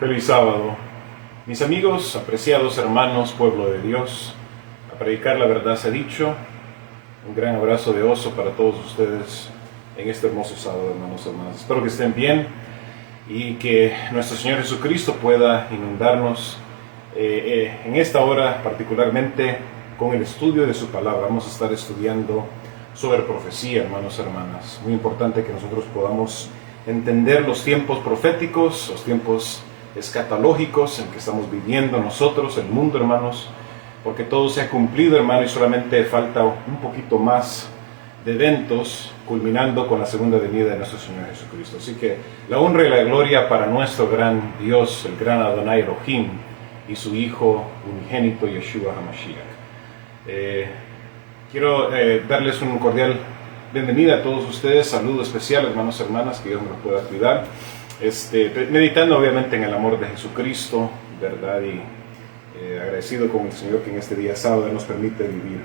Feliz sábado. Mis amigos, apreciados hermanos, pueblo de Dios, a predicar la verdad se ha dicho. Un gran abrazo de oso para todos ustedes en este hermoso sábado, hermanos y hermanas. Espero que estén bien y que nuestro Señor Jesucristo pueda inundarnos en esta hora, particularmente con el estudio de su palabra. Vamos a estar estudiando sobre profecía, hermanos y hermanas. Muy importante que nosotros podamos entender los tiempos proféticos, los tiempos escatológicos en que estamos viviendo nosotros, el mundo, hermanos, porque todo se ha cumplido, hermano, y solamente falta un poquito más de eventos, culminando con la segunda venida de nuestro Señor Jesucristo. Así que la honra y la gloria para nuestro gran Dios, el gran Adonai Elohim, y su Hijo unigénito, Yeshua HaMashiach. Quiero darles un cordial bienvenida a todos ustedes, saludo especial, hermanos y hermanas, que Dios me los pueda cuidar. Meditando obviamente en el amor de Jesucristo, ¿verdad? Y agradecido con el Señor que en este día sábado nos permite vivir.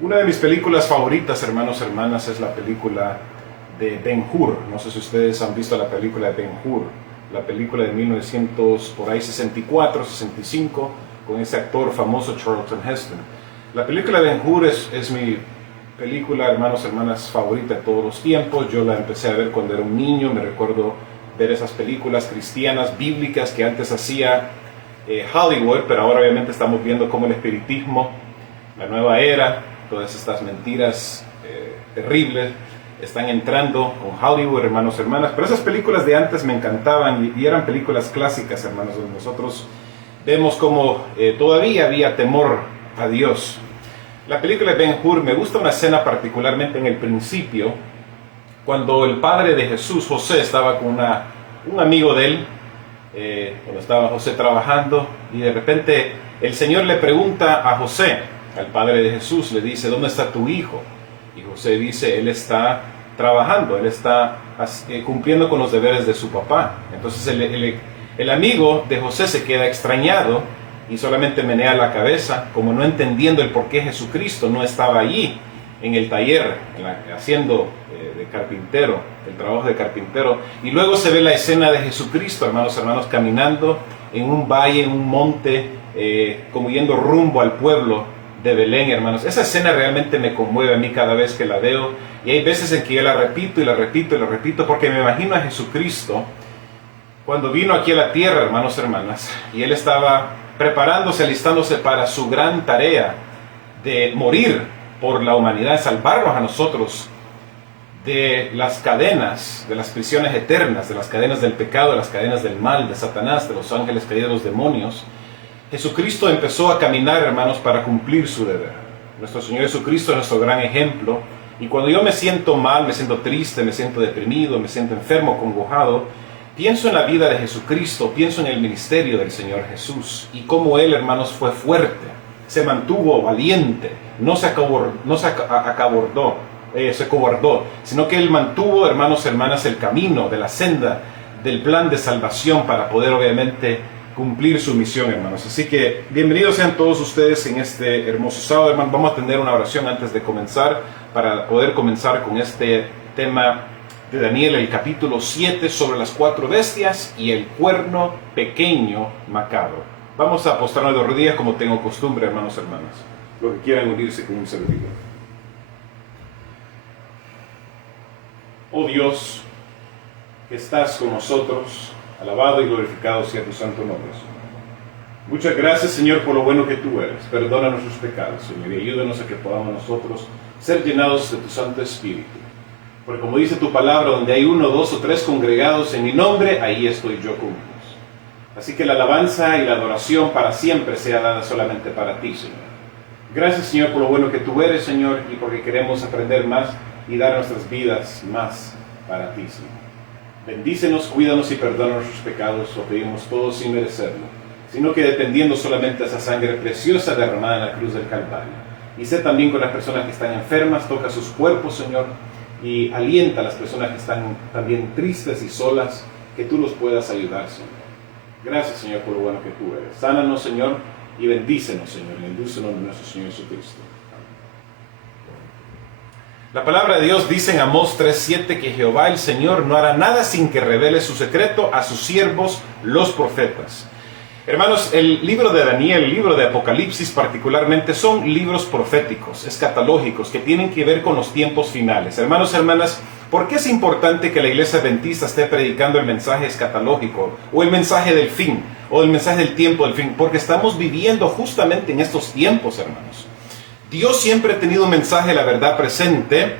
Una de mis películas favoritas, hermanos y hermanas, es la película de Ben-Hur. No sé si ustedes han visto la película de Ben-Hur, la película de 1964, 65, con ese actor famoso Charlton Heston. La película de Ben-Hur es mi película, hermanos y hermanas, favorita de todos los tiempos. Yo la empecé a ver cuando era un niño, me recuerdo ver esas películas cristianas, bíblicas que antes hacía Hollywood, pero ahora obviamente estamos viendo cómo el espiritismo, la nueva era, todas estas mentiras terribles están entrando con Hollywood, hermanos y hermanas. Pero esas películas de antes me encantaban y eran películas clásicas, hermanos, donde nosotros vemos cómo todavía había temor a Dios. La película de Ben-Hur, me gusta una escena particularmente en el principio, cuando el padre de Jesús, José, estaba con un amigo de él, cuando estaba José trabajando, y de repente el Señor le pregunta a José, al padre de Jesús, le dice: ¿dónde está tu hijo? Y José dice: él está trabajando, él está cumpliendo con los deberes de su papá. Entonces el amigo de José se queda extrañado y solamente menea la cabeza, como no entendiendo el por qué Jesucristo no estaba allí en el taller, haciendo de carpintero, el trabajo de carpintero. Y luego se ve la escena de Jesucristo, hermanos, caminando en un valle, en un monte, como yendo rumbo al pueblo de Belén, hermanos. Esa escena realmente me conmueve a mí cada vez que la veo, y hay veces en que yo la repito y la repito y la repito, porque me imagino a Jesucristo cuando vino aquí a la tierra, hermanos, hermanas, y él estaba preparándose, alistándose para su gran tarea de morir por la humanidad, salvarnos a nosotros de las cadenas, de las prisiones eternas, de las cadenas del pecado, de las cadenas del mal, de Satanás, de los ángeles caídos, de los demonios. Jesucristo empezó a caminar, hermanos, para cumplir su deber. Nuestro Señor Jesucristo es nuestro gran ejemplo, y cuando yo me siento mal, me siento triste, me siento deprimido, me siento enfermo, congojado, pienso en la vida de Jesucristo, pienso en el ministerio del Señor Jesús, y cómo Él, hermanos, fue fuerte, se mantuvo valiente, no se acobardó, sino que Él mantuvo, hermanos, hermanas, el camino de la senda del plan de salvación para poder, obviamente, cumplir su misión, hermanos. Así que bienvenidos sean todos ustedes en este hermoso sábado, hermanos. Vamos a tener una oración antes de comenzar, para poder comenzar con este tema de Daniel, el capítulo 7, sobre las 4 bestias y el cuerno pequeño macabro. Vamos a postrarnos de rodillas como tengo costumbre, hermanos, hermanas, los que quieran unirse con un servidor. Oh Dios, que estás con nosotros, alabado y glorificado sea tu santo nombre, Señor. Muchas gracias, Señor, por lo bueno que tú eres. Perdona nuestros pecados, Señor, y ayúdanos a que podamos nosotros ser llenados de tu Santo Espíritu. Porque como dice tu palabra, donde hay 1, 2 o 3 congregados en mi nombre, ahí estoy yo con ellos. Así que la alabanza y la adoración para siempre sea dada solamente para ti, Señor. Gracias, Señor, por lo bueno que tú eres, Señor, y porque queremos aprender más y dar nuestras vidas más para ti, Señor. Bendícenos, cuídanos y perdona nuestros pecados, lo pedimos todos sin merecerlo, sino que dependiendo solamente de esa sangre preciosa derramada en la cruz del Calvario. Y sé también con las personas que están enfermas, toca sus cuerpos, Señor, y alienta a las personas que están también tristes y solas, que tú los puedas ayudar, Señor. Gracias, Señor, por lo bueno que tú eres. Sánanos, Señor, y bendícenos, Señor, en el dulce nombre de nuestro Señor Jesucristo. La palabra de Dios dice en Amós 3:7 que Jehová el Señor no hará nada sin que revele su secreto a sus siervos, los profetas. Hermanos, el libro de Daniel, el libro de Apocalipsis particularmente, son libros proféticos, escatológicos, que tienen que ver con los tiempos finales. Hermanos, hermanas, ¿por qué es importante que la iglesia adventista esté predicando el mensaje escatológico, o el mensaje del fin, o el mensaje del tiempo del fin? Porque estamos viviendo justamente en estos tiempos, hermanos. Dios siempre ha tenido un mensaje de la verdad presente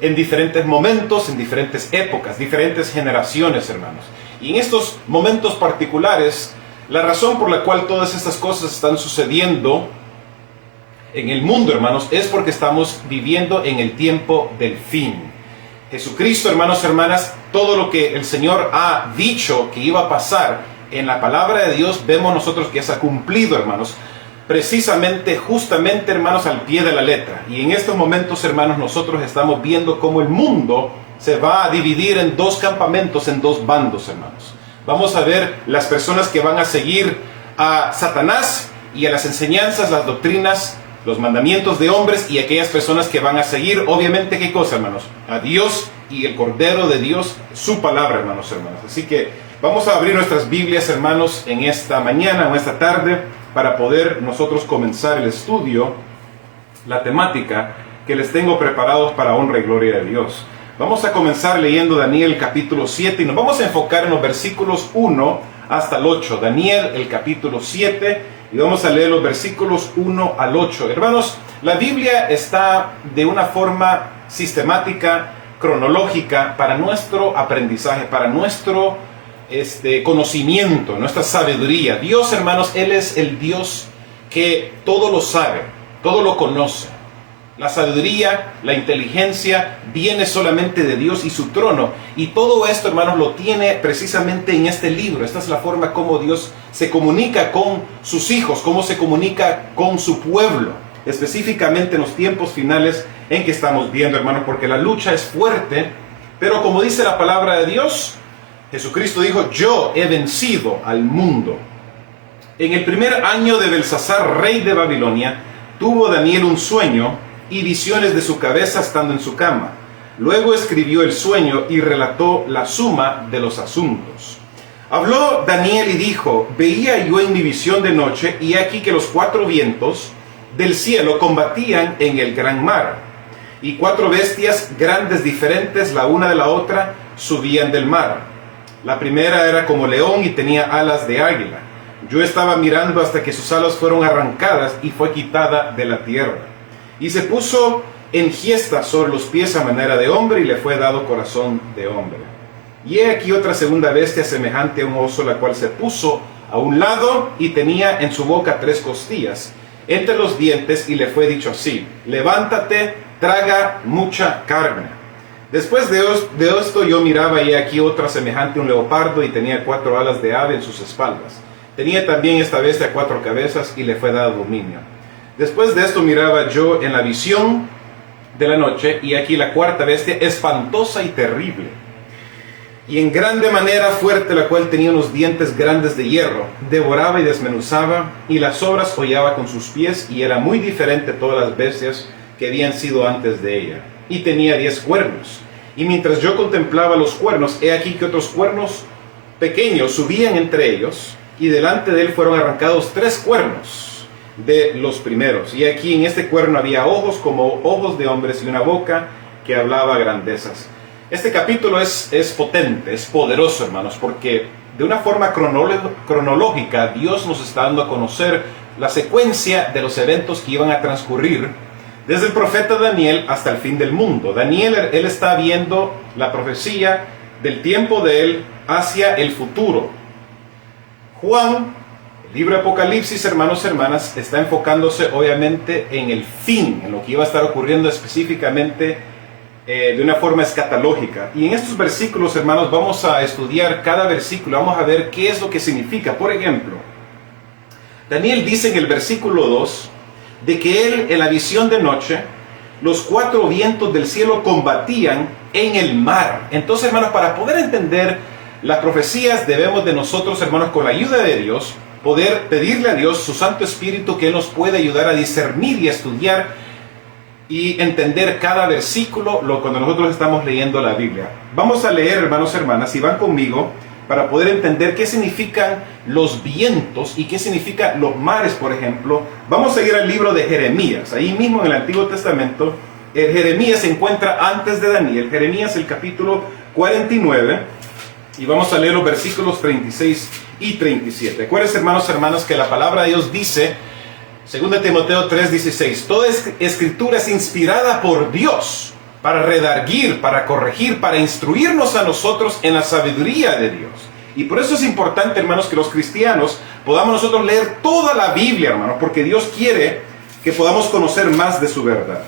en diferentes momentos, en diferentes épocas, diferentes generaciones, hermanos. Y en estos momentos particulares, la razón por la cual todas estas cosas están sucediendo en el mundo, hermanos, es porque estamos viviendo en el tiempo del fin. Jesucristo, hermanos, hermanas, todo lo que el Señor ha dicho que iba a pasar en la palabra de Dios, vemos nosotros que se ha cumplido, hermanos, precisamente, justamente, hermanos, al pie de la letra. Y en estos momentos, hermanos, nosotros estamos viendo cómo el mundo se va a dividir en dos campamentos, en dos bandos, hermanos. Vamos a ver las personas que van a seguir a Satanás y a las enseñanzas, las doctrinas, los mandamientos de hombres, y aquellas personas que van a seguir, obviamente, ¿qué cosa, hermanos? A Dios y el Cordero de Dios, su palabra, hermanos, hermanas. Así que vamos a abrir nuestras Biblias, hermanos, en esta mañana o esta tarde, para poder nosotros comenzar el estudio, la temática que les tengo preparados para honra y gloria de Dios. Vamos a comenzar leyendo Daniel capítulo 7 y nos vamos a enfocar en los versículos 1 hasta el 8. Daniel, el capítulo 7, y vamos a leer los versículos 1 al 8. Hermanos, la Biblia está de una forma sistemática, cronológica, para nuestro aprendizaje, para nuestro conocimiento, nuestra sabiduría. Dios, hermanos, Él es el Dios que todo lo sabe, todo lo conoce. La sabiduría, la inteligencia viene solamente de Dios y su trono. Y todo esto, hermanos, lo tiene precisamente en este libro. Esta es la forma como Dios se comunica con sus hijos, cómo se comunica con su pueblo, específicamente en los tiempos finales en que estamos viendo, hermanos, porque la lucha es fuerte, pero como dice la palabra de Dios, Jesucristo dijo: yo he vencido al mundo. En el primer año de Belsasar, rey de Babilonia, tuvo Daniel un sueño y visiones de su cabeza estando en su cama. Luego escribió el sueño y relató la suma de los asuntos. Habló Daniel y dijo: veía yo en mi visión de noche, y aquí que los 4 vientos del cielo combatían en el gran mar, y 4 bestias grandes diferentes la una de la otra subían del mar. La primera era como león y tenía alas de águila. Yo estaba mirando hasta que sus alas fueron arrancadas y fue quitada de la tierra. Y se puso en giesta sobre los pies a manera de hombre, y le fue dado corazón de hombre. Y he aquí otra segunda bestia semejante a un oso, la cual se puso a un lado y tenía en su boca 3 costillas entre los dientes, y le fue dicho así: levántate, traga mucha carne. Después de esto yo miraba, y aquí otra semejante a un leopardo, y tenía 4 alas de ave en sus espaldas. Tenía también esta bestia 4 cabezas, y le fue dado dominio. Después de esto miraba yo en la visión de la noche, y aquí la 4ª bestia, espantosa y terrible, y en grande manera fuerte, la cual tenía unos dientes grandes de hierro, devoraba y desmenuzaba, y las obras hollaba con sus pies, y era muy diferente de todas las bestias que habían sido antes de ella. Y tenía 10 cuernos. Y mientras yo contemplaba los cuernos, he aquí que otros cuernos pequeños subían entre ellos, y delante de él fueron arrancados 3 cuernos de los primeros. Y aquí en este cuerno había ojos como ojos de hombres, y una boca que hablaba grandezas. Este capítulo es potente, es poderoso, hermanos, porque de una forma cronológica Dios nos está dando a conocer la secuencia de los eventos que iban a transcurrir desde el profeta Daniel hasta el fin del mundo. Daniel, él está viendo la profecía del tiempo de él hacia el futuro. Juan, el libro de Apocalipsis, hermanos, hermanas, está enfocándose obviamente en el fin, en lo que iba a estar ocurriendo específicamente de una forma escatológica. Y en estos versículos, hermanos, vamos a estudiar cada versículo, vamos a ver qué es lo que significa. Por ejemplo, Daniel dice en el versículo 2, de que él, en la visión de noche, los 4 vientos del cielo combatían en el mar. Entonces, hermanos, para poder entender las profecías, debemos de nosotros, hermanos, con la ayuda de Dios, poder pedirle a Dios, su Santo Espíritu, que Él nos pueda ayudar a discernir y a estudiar y entender cada versículo cuando nosotros estamos leyendo la Biblia. Vamos a leer, hermanos y hermanas, si van conmigo, para poder entender qué significan los vientos y qué significan los mares, por ejemplo. Vamos a ir al libro de Jeremías. Ahí mismo en el Antiguo Testamento, Jeremías se encuentra antes de Daniel. Jeremías, el capítulo 49, y vamos a leer los versículos 36 y 37. Acuérdense, hermanos y hermanas, que la palabra de Dios dice, 2 Timoteo 3:16, toda escritura es inspirada por Dios para redarguir, para corregir, para instruirnos a nosotros en la sabiduría de Dios. Y por eso es importante, hermanos, que los cristianos podamos nosotros leer toda la Biblia, hermanos, porque Dios quiere que podamos conocer más de su verdad.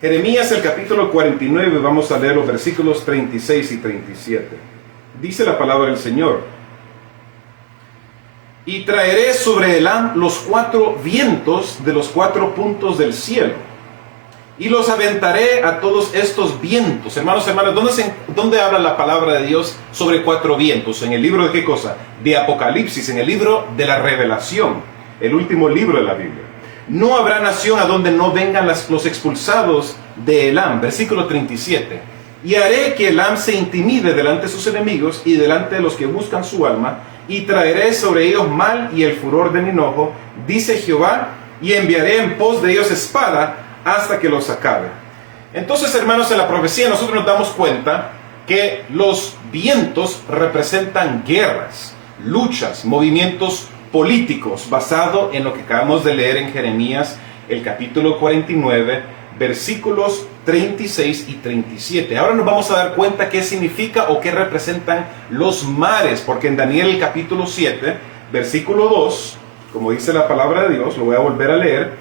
Jeremías, el capítulo 49, vamos a leer los versículos 36 y 37. Dice la palabra del Señor: y traeré sobre Elam los 4 vientos de los 4 puntos del cielo, y los aventaré a todos estos vientos. Hermanos, hermanas, ¿dónde habla la palabra de Dios sobre 4 vientos? ¿En el libro de qué cosa? De Apocalipsis, en el libro de la Revelación, el último libro de la Biblia. No habrá nación a donde no vengan los expulsados de Elam. Versículo 37. Y haré que Elam se intimide delante de sus enemigos y delante de los que buscan su alma, y traeré sobre ellos mal y el furor de mi enojo, dice Jehová, y enviaré en pos de ellos espada hasta que los acabe. Entonces, hermanos, en la profecía nosotros nos damos cuenta que los vientos representan guerras, luchas, movimientos políticos, basado en lo que acabamos de leer en Jeremías, el capítulo 49, versículos 36 y 37. Ahora nos vamos a dar cuenta qué significa o qué representan los mares, porque en Daniel, el capítulo 7, versículo 2, como dice la palabra de Dios, lo voy a volver a leer.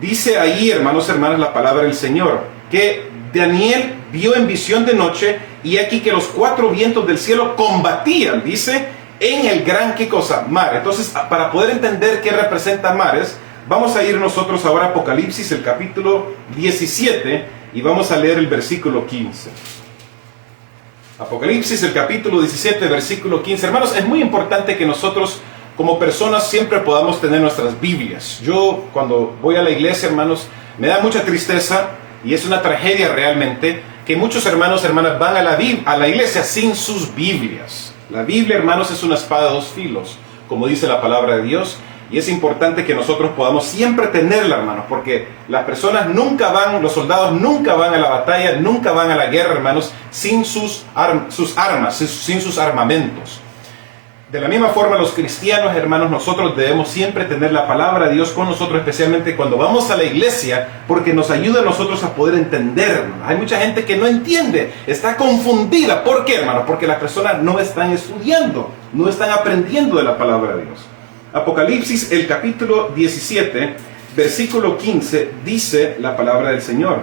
Dice ahí, hermanos y hermanas, la palabra del Señor, que Daniel vio en visión de noche, y aquí que los 4 vientos del cielo combatían, dice, en el gran, ¿qué cosa? Mar. Entonces, para poder entender qué representa mares, vamos a ir nosotros ahora a Apocalipsis, el capítulo 17, y vamos a leer el versículo 15. Apocalipsis, el capítulo 17, versículo 15. Hermanos, es muy importante que nosotros como personas siempre podamos tener nuestras Biblias. Yo cuando voy a la iglesia, hermanos, me da mucha tristeza, y es una tragedia realmente, que muchos hermanos y hermanas van a la iglesia sin sus Biblias. La Biblia, hermanos, es una espada de 2 filos, como dice la palabra de Dios, y es importante que nosotros podamos siempre tenerla, hermanos, porque las personas nunca van, los soldados nunca van a la batalla, nunca van a la guerra, hermanos, sin sus armas, sin sus armamentos. De la misma forma, los cristianos, hermanos, nosotros debemos siempre tener la palabra de Dios con nosotros, especialmente cuando vamos a la iglesia, porque nos ayuda a nosotros a poder entender, hermanos. Hay mucha gente que no entiende, está confundida. ¿Por qué, hermanos? Porque las personas no están estudiando, no están aprendiendo de la palabra de Dios. Apocalipsis, el capítulo 17, versículo 15, dice la palabra del Señor: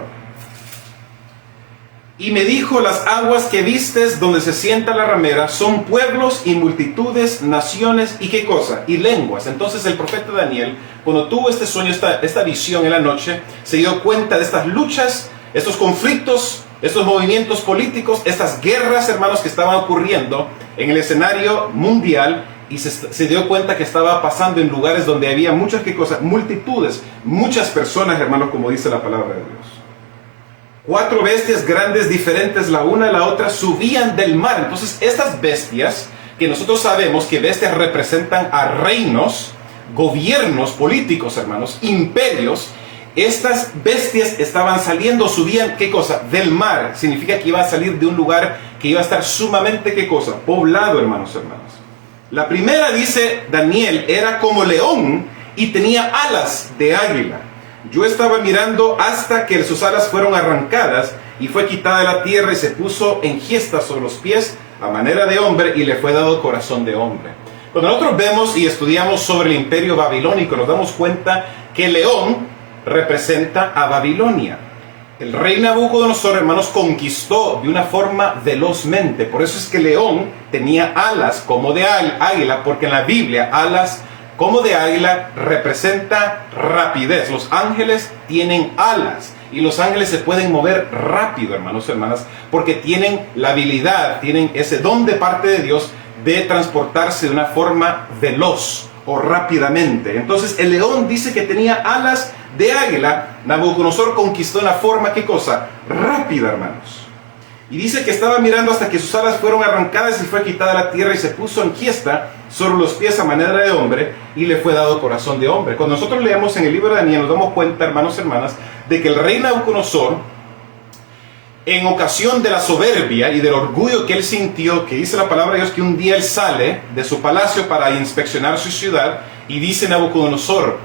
y me dijo, las aguas que vistes donde se sienta la ramera son pueblos y multitudes, naciones y qué cosa, y lenguas. Entonces el profeta Daniel, cuando tuvo este sueño, esta visión en la noche, se dio cuenta de estas luchas, estos conflictos, estos movimientos políticos, estas guerras, hermanos, que estaban ocurriendo en el escenario mundial, y se dio cuenta que estaba pasando en lugares donde había muchas qué cosas, multitudes, muchas personas, hermanos, como dice la palabra de Dios. 4 bestias grandes, diferentes la una de la otra, subían del mar. Entonces, estas bestias, que nosotros sabemos que bestias representan a reinos, gobiernos políticos, hermanos, imperios, estas bestias estaban saliendo, subían, ¿qué cosa? Del mar. Significa que iba a salir de un lugar que iba a estar sumamente, ¿qué cosa? Poblado, hermanos. La primera, dice Daniel, era como león y tenía alas de águila. Yo estaba mirando hasta que sus alas fueron arrancadas y fue quitada de la tierra, y se puso en giesta sobre los pies a manera de hombre, y le fue dado corazón de hombre. Cuando nosotros vemos y estudiamos sobre el imperio babilónico, nos damos cuenta que león representa a Babilonia. El rey Nabucodonosor, hermanos, conquistó de una forma velozmente. Por eso es que león tenía alas como de águila, porque en la Biblia alas como de águila representa rapidez. Los ángeles tienen alas, y los ángeles se pueden mover rápido, hermanos y hermanas, porque tienen la habilidad, tienen ese don de parte de Dios de transportarse de una forma veloz o rápidamente. Entonces el león dice que tenía alas de águila. Nabucodonosor conquistó en la forma, ¿qué cosa? Rápida, hermanos. Y dice que estaba mirando hasta que sus alas fueron arrancadas y fue quitada la tierra y se puso en fiesta sobre los pies a manera de hombre y le fue dado corazón de hombre. Cuando nosotros leemos en el libro de Daniel nos damos cuenta, hermanos y hermanas, de que el rey Nabucodonosor, en ocasión de la soberbia y del orgullo que él sintió, que dice la palabra de Dios que un día él sale de su palacio para inspeccionar su ciudad y dice Nabucodonosor: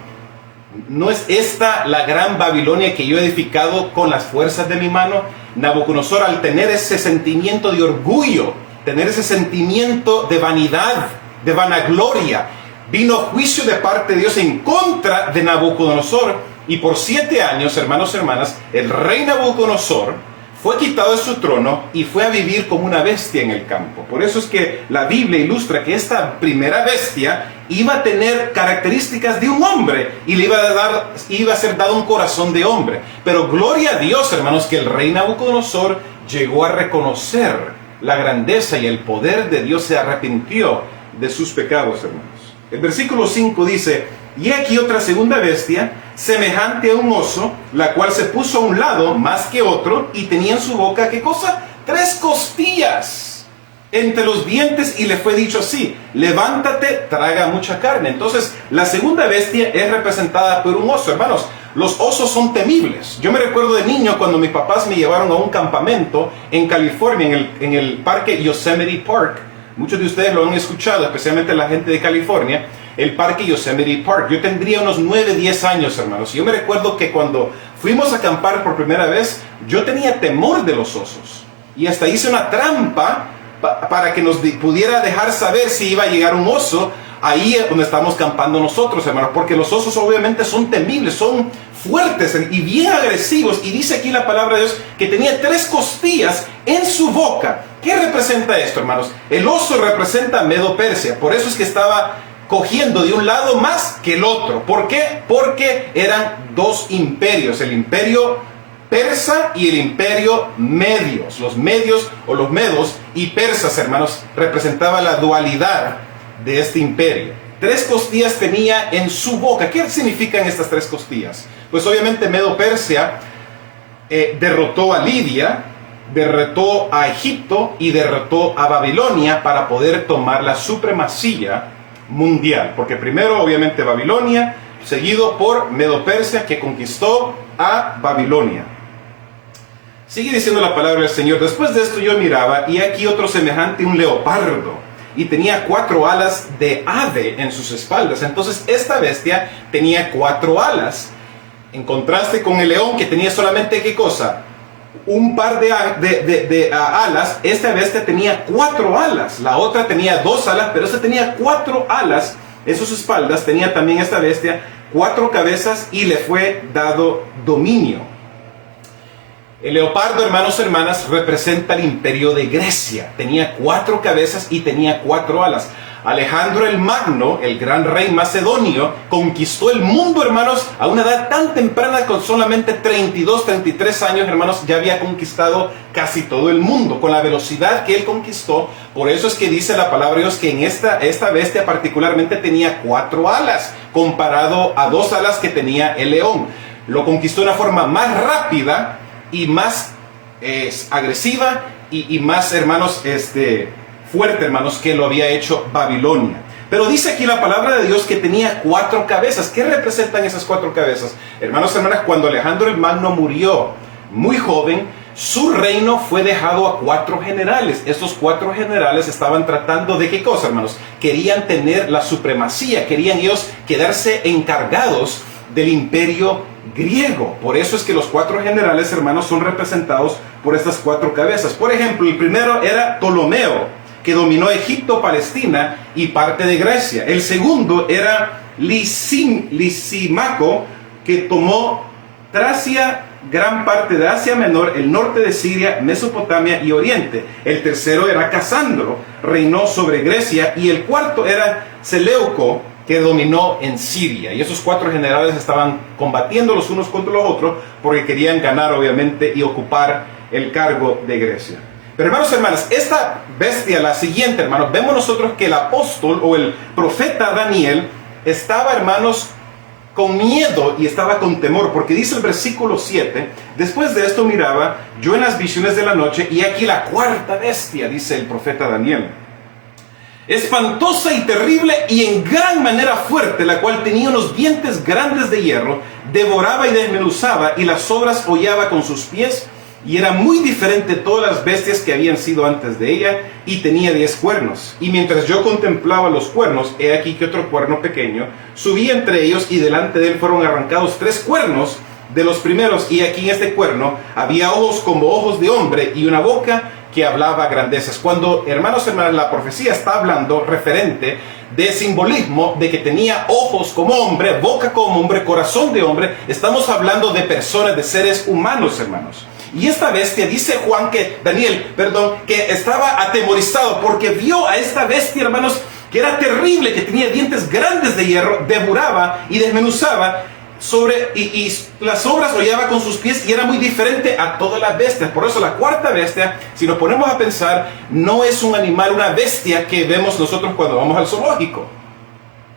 ¿no es esta la gran Babilonia que yo he edificado con las fuerzas de mi mano? Nabucodonosor, al tener ese sentimiento de orgullo, tener ese sentimiento de vanidad, de vanagloria, vino juicio de parte de Dios en contra de Nabucodonosor. Y por 7 años, hermanos y hermanas, el rey Nabucodonosor fue quitado de su trono y fue a vivir como una bestia en el campo. Por eso es que la Biblia ilustra que esta primera bestia iba a tener características de un hombre y le iba a ser dado un corazón de hombre. Pero gloria a Dios, hermanos, que el rey Nabucodonosor llegó a reconocer la grandeza y el poder de Dios, se arrepintió de sus pecados, hermanos. El versículo 5 dice: y aquí otra segunda bestia, semejante a un oso, la cual se puso a un lado más que otro, y tenía en su boca, ¿qué cosa? 3 costillas entre los dientes, y le fue dicho así: levántate, traga mucha carne. Entonces, la segunda bestia es representada por un oso. Hermanos, los osos son temibles. Yo me recuerdo de niño cuando mis papás me llevaron a un campamento en California, en el parque Yosemite Park. Muchos de ustedes lo han escuchado, especialmente la gente de California, el parque Yosemite Park. Yo tendría unos 9, 10 años, hermanos. Y yo me recuerdo que cuando fuimos a acampar por primera vez, yo tenía temor de los osos. Y hasta hice una trampa para que nos pudiera dejar saber si iba a llegar un oso ahí donde estamos acampando nosotros, hermanos. Porque los osos obviamente son temibles, son fuertes y bien agresivos. Y dice aquí la palabra de Dios que tenía 3 costillas en su boca. ¿Qué representa esto, hermanos? El oso representa a Medo-Persia. Por eso es que estaba cogiendo de un lado más que el otro. ¿Por qué? Porque eran 2 imperios, el imperio persa y el imperio medios. Los medios o los medos y persas, hermanos, representaba la dualidad de este imperio. 3 costillas tenía en su boca. ¿Qué significan estas 3 costillas? Pues obviamente Medo-Persia derrotó a Lidia, derrotó a Egipto y derrotó a Babilonia para poder tomar la supremacía mundial. Porque primero obviamente Babilonia, seguido por Medo-Persia, que conquistó a Babilonia. Sigue diciendo la palabra del Señor: después de esto yo miraba, y aquí otro semejante a un leopardo, y tenía 4 alas de ave en sus espaldas. Entonces esta bestia tenía 4 alas, en contraste con el león, que tenía solamente, ¿qué cosa? Un par de alas. Esta bestia tenía 4 alas. La otra tenía 2 alas, pero esta tenía 4 alas en sus espaldas. Tenía también esta bestia 4 cabezas y le fue dado dominio. El leopardo, hermanos y hermanas, representa el imperio de Grecia. Tenía 4 cabezas y tenía 4 alas. Alejandro el Magno, el gran rey macedonio, conquistó el mundo, hermanos, a una edad tan temprana, con solamente 32, 33 años, hermanos, ya había conquistado casi todo el mundo, con la velocidad que él conquistó. Por eso es que dice la palabra de Dios que en esta bestia particularmente tenía 4 alas, comparado a 2 alas que tenía el león. Lo conquistó de una forma más rápida y más agresiva y más, hermanos, fuerte, hermanos, que lo había hecho Babilonia. Pero dice aquí la palabra de Dios que tenía 4 cabezas. ¿Qué representan esas 4 cabezas? Hermanos y hermanas, cuando Alejandro el Magno murió muy joven, su reino fue dejado a 4 generales. Estos 4 generales estaban tratando de ¿qué cosa, hermanos? Querían tener la supremacía, querían ellos quedarse encargados del imperio griego. Por eso es que los 4 generales, hermanos, son representados por estas 4 cabezas. Por ejemplo, el primero era Ptolomeo, que dominó Egipto, Palestina y parte de Grecia. El segundo era Lisímaco, que tomó Tracia, gran parte de Asia Menor, el norte de Siria, Mesopotamia y Oriente. El tercero era Casandro, reinó sobre Grecia. Y el cuarto era Seleuco, que dominó en Siria. Y esos 4 generales estaban combatiendo los unos contra los otros porque querían ganar, obviamente, y ocupar el cargo de Grecia. Pero, hermanos y hermanas, esta bestia, la siguiente, hermanos, vemos nosotros que el apóstol o el profeta Daniel estaba, hermanos, con miedo y estaba con temor, porque dice el versículo 7, después de esto miraba yo en las visiones de la noche, y aquí la cuarta bestia, dice el profeta Daniel, espantosa y terrible y en gran manera fuerte, la cual tenía unos dientes grandes de hierro, devoraba y desmenuzaba, y las sobras hollaba con sus pies, y era muy diferente de todas las bestias que habían sido antes de ella, y tenía 10 cuernos. Y mientras yo contemplaba los cuernos, he aquí que otro cuerno pequeño subía entre ellos, y delante de él fueron arrancados 3 cuernos de los primeros, y aquí en este cuerno había ojos como ojos de hombre, y una boca que hablaba grandezas. Cuando, hermanos y hermanas, la profecía está hablando referente de simbolismo, de que tenía ojos como hombre, boca como hombre, corazón de hombre, estamos hablando de personas, de seres humanos, hermanos. Y esta bestia, dice Daniel, que estaba atemorizado porque vio a esta bestia, hermanos, que era terrible, que tenía dientes grandes de hierro, devoraba y desmenuzaba, y las sobras hollaba con sus pies, y era muy diferente a todas las bestias. Por eso la cuarta bestia, si nos ponemos a pensar, no es un animal, una bestia que vemos nosotros cuando vamos al zoológico.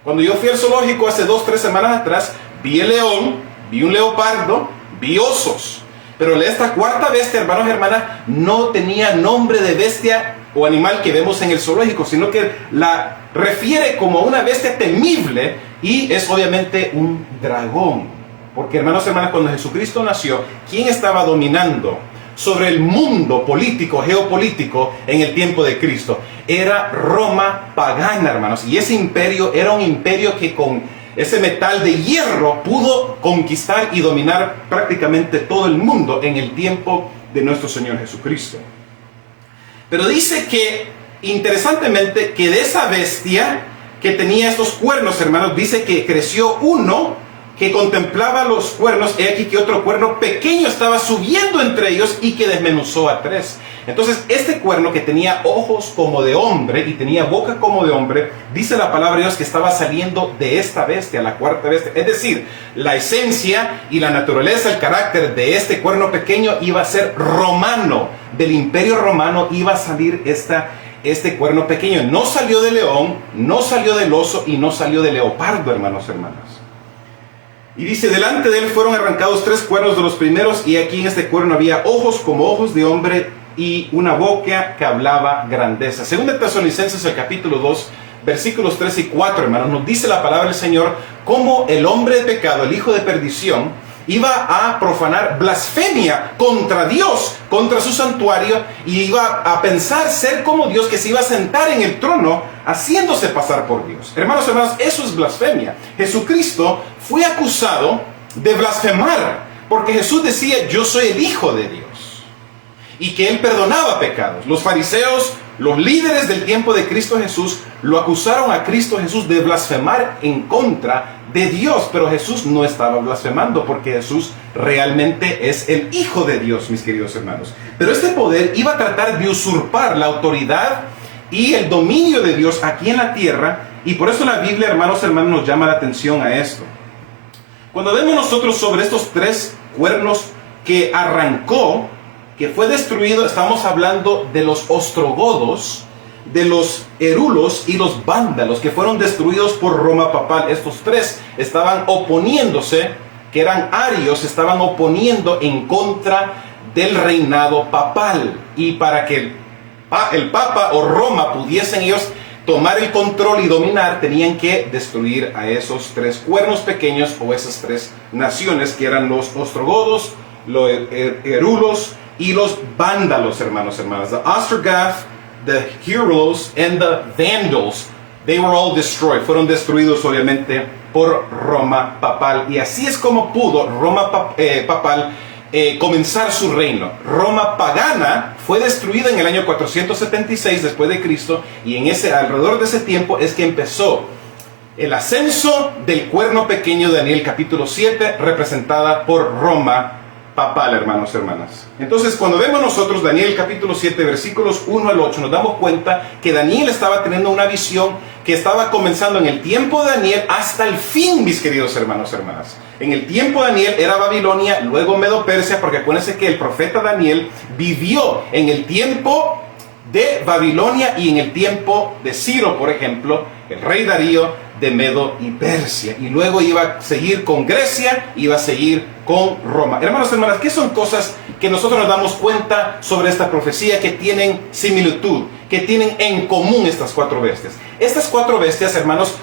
Cuando yo fui al zoológico hace 2-3 semanas atrás, vi el león, vi un leopardo, vi osos. Pero esta cuarta bestia, hermanos y hermanas, no tenía nombre de bestia o animal que vemos en el zoológico, sino que la refiere como una bestia temible, y es obviamente un dragón. Porque, hermanos y hermanas, cuando Jesucristo nació, ¿quién estaba dominando sobre el mundo político, geopolítico en el tiempo de Cristo? Era Roma pagana, hermanos. Y ese imperio era un imperio que con ese metal de hierro pudo conquistar y dominar prácticamente todo el mundo en el tiempo de nuestro Señor Jesucristo. Pero dice que, interesantemente, que de esa bestia que tenía estos cuernos, hermanos, dice que creció uno que contemplaba los cuernos, he aquí que otro cuerno pequeño estaba subiendo entre ellos, y que desmenuzó a 3. Entonces, este cuerno que tenía ojos como de hombre y tenía boca como de hombre, dice la palabra de Dios que estaba saliendo de esta bestia, la cuarta bestia. Es decir, la esencia y la naturaleza, el carácter de este cuerno pequeño iba a ser romano. Del imperio romano iba a salir este cuerno pequeño. No salió del león, no salió del oso y no salió del leopardo, hermanos y hermanas. Y dice, delante de él fueron arrancados 3 cuernos de los primeros, y aquí en este cuerno había ojos como ojos de hombre, y una boca que hablaba grandeza. Según de Tesalonicenses, el capítulo 2, versículos 3 y 4, hermanos, nos dice la palabra del Señor cómo el hombre de pecado, el hijo de perdición, iba a profanar blasfemia contra Dios, contra su santuario, y iba a pensar ser como Dios, que se iba a sentar en el trono haciéndose pasar por Dios. Hermanos, eso es blasfemia. Jesucristo fue acusado de blasfemar, porque Jesús decía, yo soy el Hijo de Dios, y que Él perdonaba pecados. Los fariseos, los líderes del tiempo de Cristo Jesús, lo acusaron a Cristo Jesús de blasfemar en contra de Dios, pero Jesús no estaba blasfemando, porque Jesús realmente es el Hijo de Dios, mis queridos hermanos. Pero este poder iba a tratar de usurpar la autoridad y el dominio de Dios aquí en la tierra, y por eso la Biblia, hermanos nos llama la atención a esto. Cuando vemos nosotros sobre estos 3 cuernos que arrancó, que fue destruido, estamos hablando de los ostrogodos, de los herulos y los vándalos, que fueron destruidos por Roma papal. Estos 3 estaban oponiéndose, que eran arios, estaban oponiendo en contra del reinado papal, y para que el Papa o Roma pudiesen ellos tomar el control y dominar, tenían que destruir a esos 3 cuernos pequeños, o esas 3 naciones, que eran los ostrogodos, los herulos y los vándalos, hermanos y hermanas. The Ostrogoths, the Herulos and the Vandals, they were all destroyed. Fueron destruidos obviamente por Roma papal, y así es como pudo Roma papal comenzar su reino. Roma pagana fue destruida en el año 476 después de Cristo, y alrededor de ese tiempo es que empezó el ascenso del cuerno pequeño de Daniel capítulo 7, representada por Roma papal, hermanos y hermanas. Entonces, cuando vemos nosotros Daniel capítulo 7, versículos 1 al 8, nos damos cuenta que Daniel estaba teniendo una visión que estaba comenzando en el tiempo de Daniel hasta el fin, mis queridos hermanos y hermanas. En el tiempo de Daniel era Babilonia, luego Medo-Persia, porque acuérdense que el profeta Daniel vivió en el tiempo de Babilonia y en el tiempo de Ciro, por ejemplo, el rey Darío de Medo y Persia. Y luego iba a seguir con Grecia, iba a seguir con Roma. Hermanos y hermanas, ¿qué son cosas que nosotros nos damos cuenta sobre esta profecía que tienen similitud, que tienen en común estas cuatro bestias? Estas cuatro bestias, hermanos,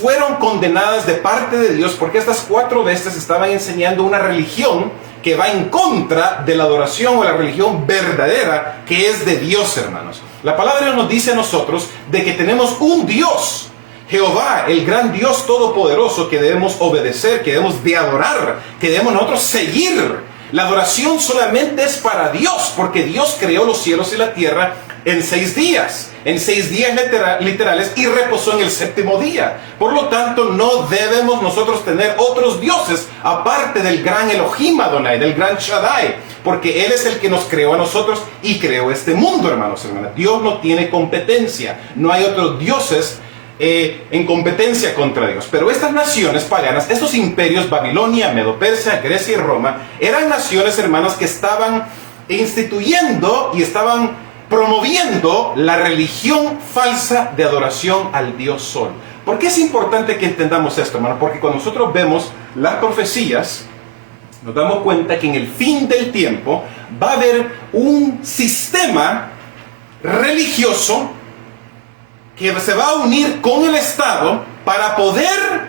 fueron condenadas de parte de Dios porque estas cuatro bestias estaban enseñando una religión que va en contra de la adoración o la religión verdadera que es de Dios, hermanos. La palabra de Dios nos dice a nosotros de que tenemos un Dios, Jehová, el gran Dios todopoderoso, que debemos obedecer, que debemos de adorar, que debemos nosotros seguir. La adoración solamente es para Dios, porque Dios creó los cielos y la tierra en 6 días. En 6 días literales, y reposó en el 7º día. Por lo tanto, no debemos nosotros tener otros dioses aparte del gran Elohim Adonai, del gran Shaddai, porque Él es el que nos creó a nosotros y creó este mundo, hermanos y hermanas. Dios no tiene competencia, no hay otros dioses en competencia contra Dios. Pero estas naciones paganas, estos imperios, Babilonia, Medo-Persia, Grecia y Roma, eran naciones, hermanas, que estaban instituyendo y estaban promoviendo la religión falsa de adoración al Dios Sol. ¿Por qué es importante que entendamos esto, hermano? Porque cuando nosotros vemos las profecías, nos damos cuenta que en el fin del tiempo va a haber un sistema religioso que se va a unir con el Estado para poder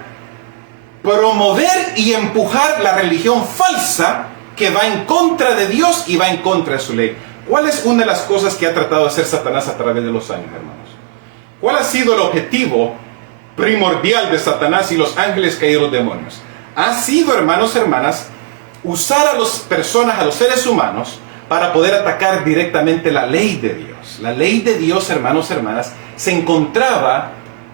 promover y empujar la religión falsa que va en contra de Dios y va en contra de su ley. ¿Cuál es una de las cosas que ha tratado de hacer Satanás a través de los años, hermanos? ¿Cuál ha sido el objetivo primordial de Satanás y los ángeles caídos, los demonios? Ha sido, hermanos, hermanas, usar a las personas, a los seres humanos, para poder atacar directamente la ley de Dios. La ley de Dios, hermanos, hermanas, se encontraba,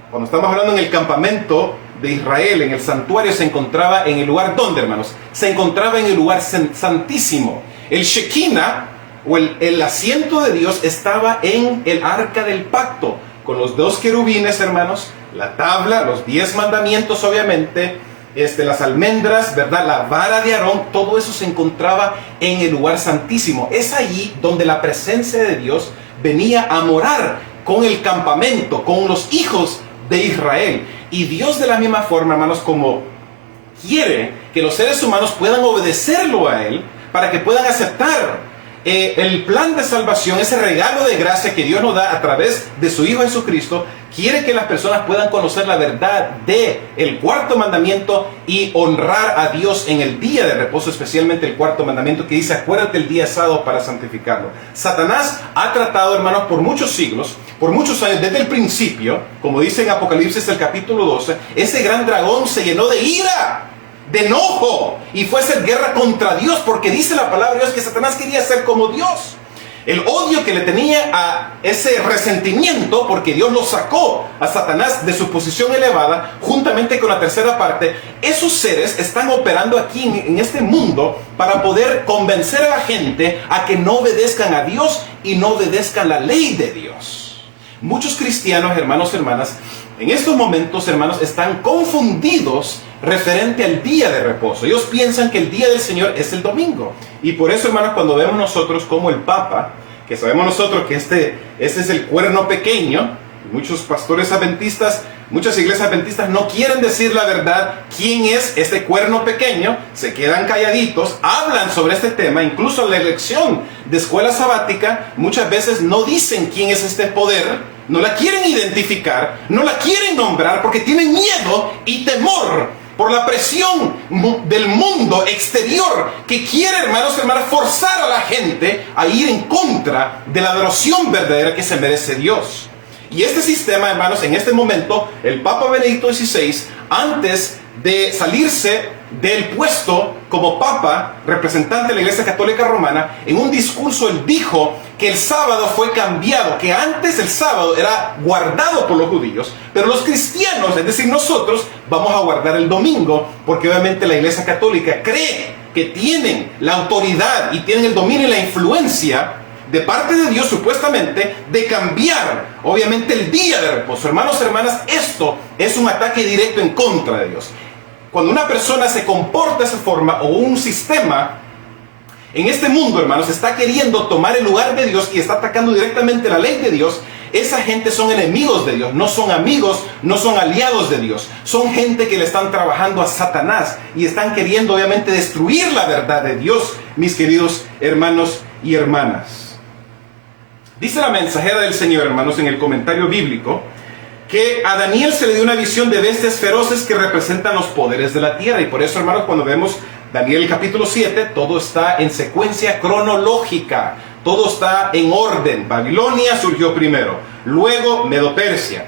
cuando estamos hablando en el campamento de Israel, en el santuario, se encontraba en el lugar, ¿dónde, hermanos? Se encontraba en el lugar santísimo. El Shekinah, o el asiento de Dios, estaba en el arca del pacto, con los 2 querubines, hermanos, la tabla, los 10 mandamientos, obviamente, las almendras, ¿verdad? La vara de Aarón, todo eso se encontraba en el lugar santísimo. Es allí donde la presencia de Dios venía a morar con el campamento, con los hijos de Israel. Y Dios, de la misma forma, hermanos, como quiere que los seres humanos puedan obedecerlo a Él, para que puedan aceptar el plan de salvación, ese regalo de gracia que Dios nos da a través de su Hijo Jesucristo, quiere que las personas puedan conocer la verdad del 4º mandamiento y honrar a Dios en el día de reposo, especialmente el 4º mandamiento que dice: acuérdate el día sábado para santificarlo. Satanás ha tratado, hermanos, por muchos siglos, por muchos años, desde el principio, como dice en Apocalipsis el capítulo 12, ese gran dragón se llenó de ira, de enojo, y fue a hacer guerra contra Dios, porque dice la palabra de Dios que Satanás quería ser como Dios. El odio que le tenía a ese resentimiento, porque Dios lo sacó a Satanás de su posición elevada, juntamente con la tercera parte, esos seres están operando aquí en este mundo para poder convencer a la gente a que no obedezcan a Dios y no obedezcan la ley de Dios. Muchos cristianos, hermanos, hermanas, en estos momentos, hermanos, están confundidos referente al día de reposo. Ellos piensan que el día del Señor es el domingo. Y por eso, hermanos, cuando vemos nosotros como el Papa, que sabemos nosotros que este es el cuerno pequeño, muchos pastores adventistas, muchas iglesias adventistas no quieren decir la verdad, quién es este cuerno pequeño, se quedan calladitos, hablan sobre este tema, incluso en la elección de escuela sabática, muchas veces no dicen quién es este poder, no la quieren identificar, no la quieren nombrar porque tienen miedo y temor por la presión del mundo exterior que quiere, hermanos y hermanas, forzar a la gente a ir en contra de la adoración verdadera que se merece Dios. Y este sistema, hermanos, en este momento, el Papa Benedicto XVI, antes de salirse del puesto como Papa, representante de la Iglesia Católica Romana, en un discurso él dijo que el sábado fue cambiado, que antes el sábado era guardado por los judíos, pero los cristianos, es decir, nosotros, vamos a guardar el domingo, porque obviamente la Iglesia Católica cree que tienen la autoridad y tienen el dominio y la influencia de parte de Dios, supuestamente, de cambiar, obviamente, el día de reposo. Hermanos, hermanas, esto es un ataque directo en contra de Dios. Cuando una persona se comporta de esa forma, o un sistema en este mundo, hermanos, está queriendo tomar el lugar de Dios y está atacando directamente la ley de Dios, esa gente son enemigos de Dios, no son amigos, no son aliados de Dios. Son gente que le están trabajando a Satanás y están queriendo obviamente destruir la verdad de Dios, mis queridos hermanos y hermanas. Dice la mensajera del Señor, hermanos, en el comentario bíblico, que a Daniel se le dio una visión de bestias feroces que representan los poderes de la tierra. Y por eso, hermanos, cuando vemos Daniel capítulo 7, todo está en secuencia cronológica. Todo está en orden. Babilonia surgió primero, luego Medo-Persia,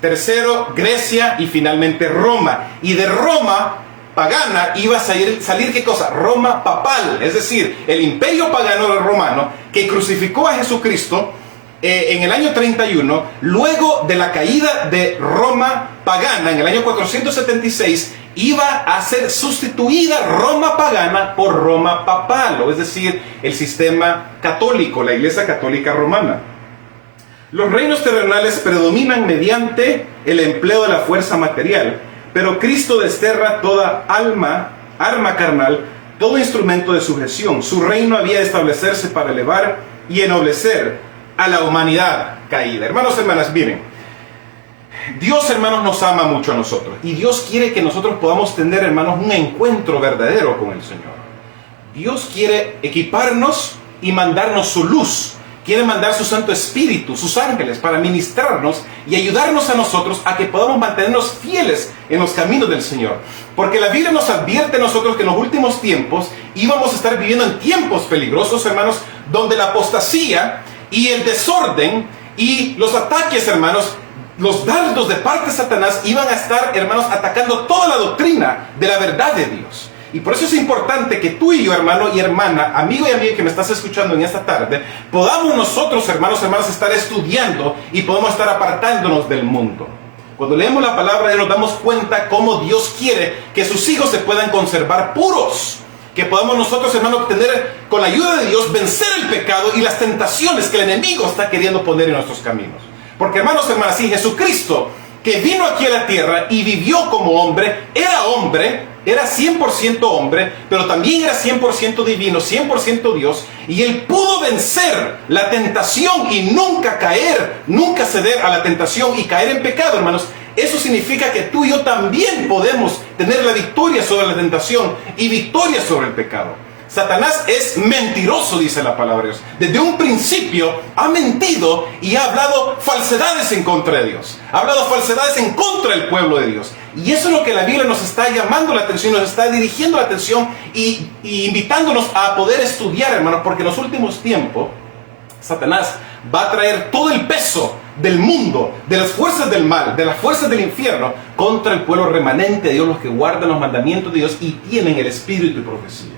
tercero Grecia y finalmente Roma. Y de Roma pagana iba a salir ¿qué cosa? Roma papal, es decir, el imperio pagano romano que crucificó a Jesucristo en el año 31, luego de la caída de Roma pagana en el año 476, iba a ser sustituida Roma pagana por Roma papal, o es decir, el sistema católico, la Iglesia Católica Romana. Los reinos terrenales predominan mediante el empleo de la fuerza material, pero Cristo desterra toda arma carnal, todo instrumento de sujeción. Su reino había de establecerse para elevar y ennoblecer a la humanidad caída. Hermanos y hermanas, miren, Dios, hermanos, nos ama mucho a nosotros y Dios quiere que nosotros podamos tener, hermanos, un encuentro verdadero con el Señor. Dios quiere equiparnos y mandarnos su luz. Quiere mandar su Santo Espíritu, sus ángeles, para ministrarnos y ayudarnos a nosotros a que podamos mantenernos fieles en los caminos del Señor. Porque la Biblia nos advierte a nosotros que en los últimos tiempos íbamos a estar viviendo en tiempos peligrosos, hermanos, donde la apostasía y el desorden y los ataques, hermanos, los dardos de parte de Satanás iban a estar, hermanos, atacando toda la doctrina de la verdad de Dios. Y por eso es importante que tú y yo, hermano y hermana, amigo y amiga que me estás escuchando en esta tarde, podamos nosotros, hermanos y hermanas, estar estudiando y podamos estar apartándonos del mundo. Cuando leemos la palabra de Dios nos damos cuenta cómo Dios quiere que sus hijos se puedan conservar puros. Que podamos nosotros, hermanos, tener, con la ayuda de Dios, vencer el pecado y las tentaciones que el enemigo está queriendo poner en nuestros caminos. Porque, hermanos y hermanas, si Jesucristo, que vino aquí a la tierra y vivió como hombre, era 100% hombre, pero también era 100% divino, 100% Dios, y Él pudo vencer la tentación y nunca caer, nunca ceder a la tentación y caer en pecado, hermanos. Eso significa que tú y yo también podemos tener la victoria sobre la tentación y victoria sobre el pecado. Satanás es mentiroso, dice la palabra de Dios. Desde un principio ha mentido y ha hablado falsedades en contra de Dios. Ha hablado falsedades en contra del pueblo de Dios. Y eso es lo que la Biblia nos está llamando la atención, nos está dirigiendo la atención y invitándonos a poder estudiar, hermanos, porque en los últimos tiempos Satanás va a traer todo el peso del mundo, de las fuerzas del mal, de las fuerzas del infierno, contra el pueblo remanente de Dios, los que guardan los mandamientos de Dios y tienen el espíritu y profecía.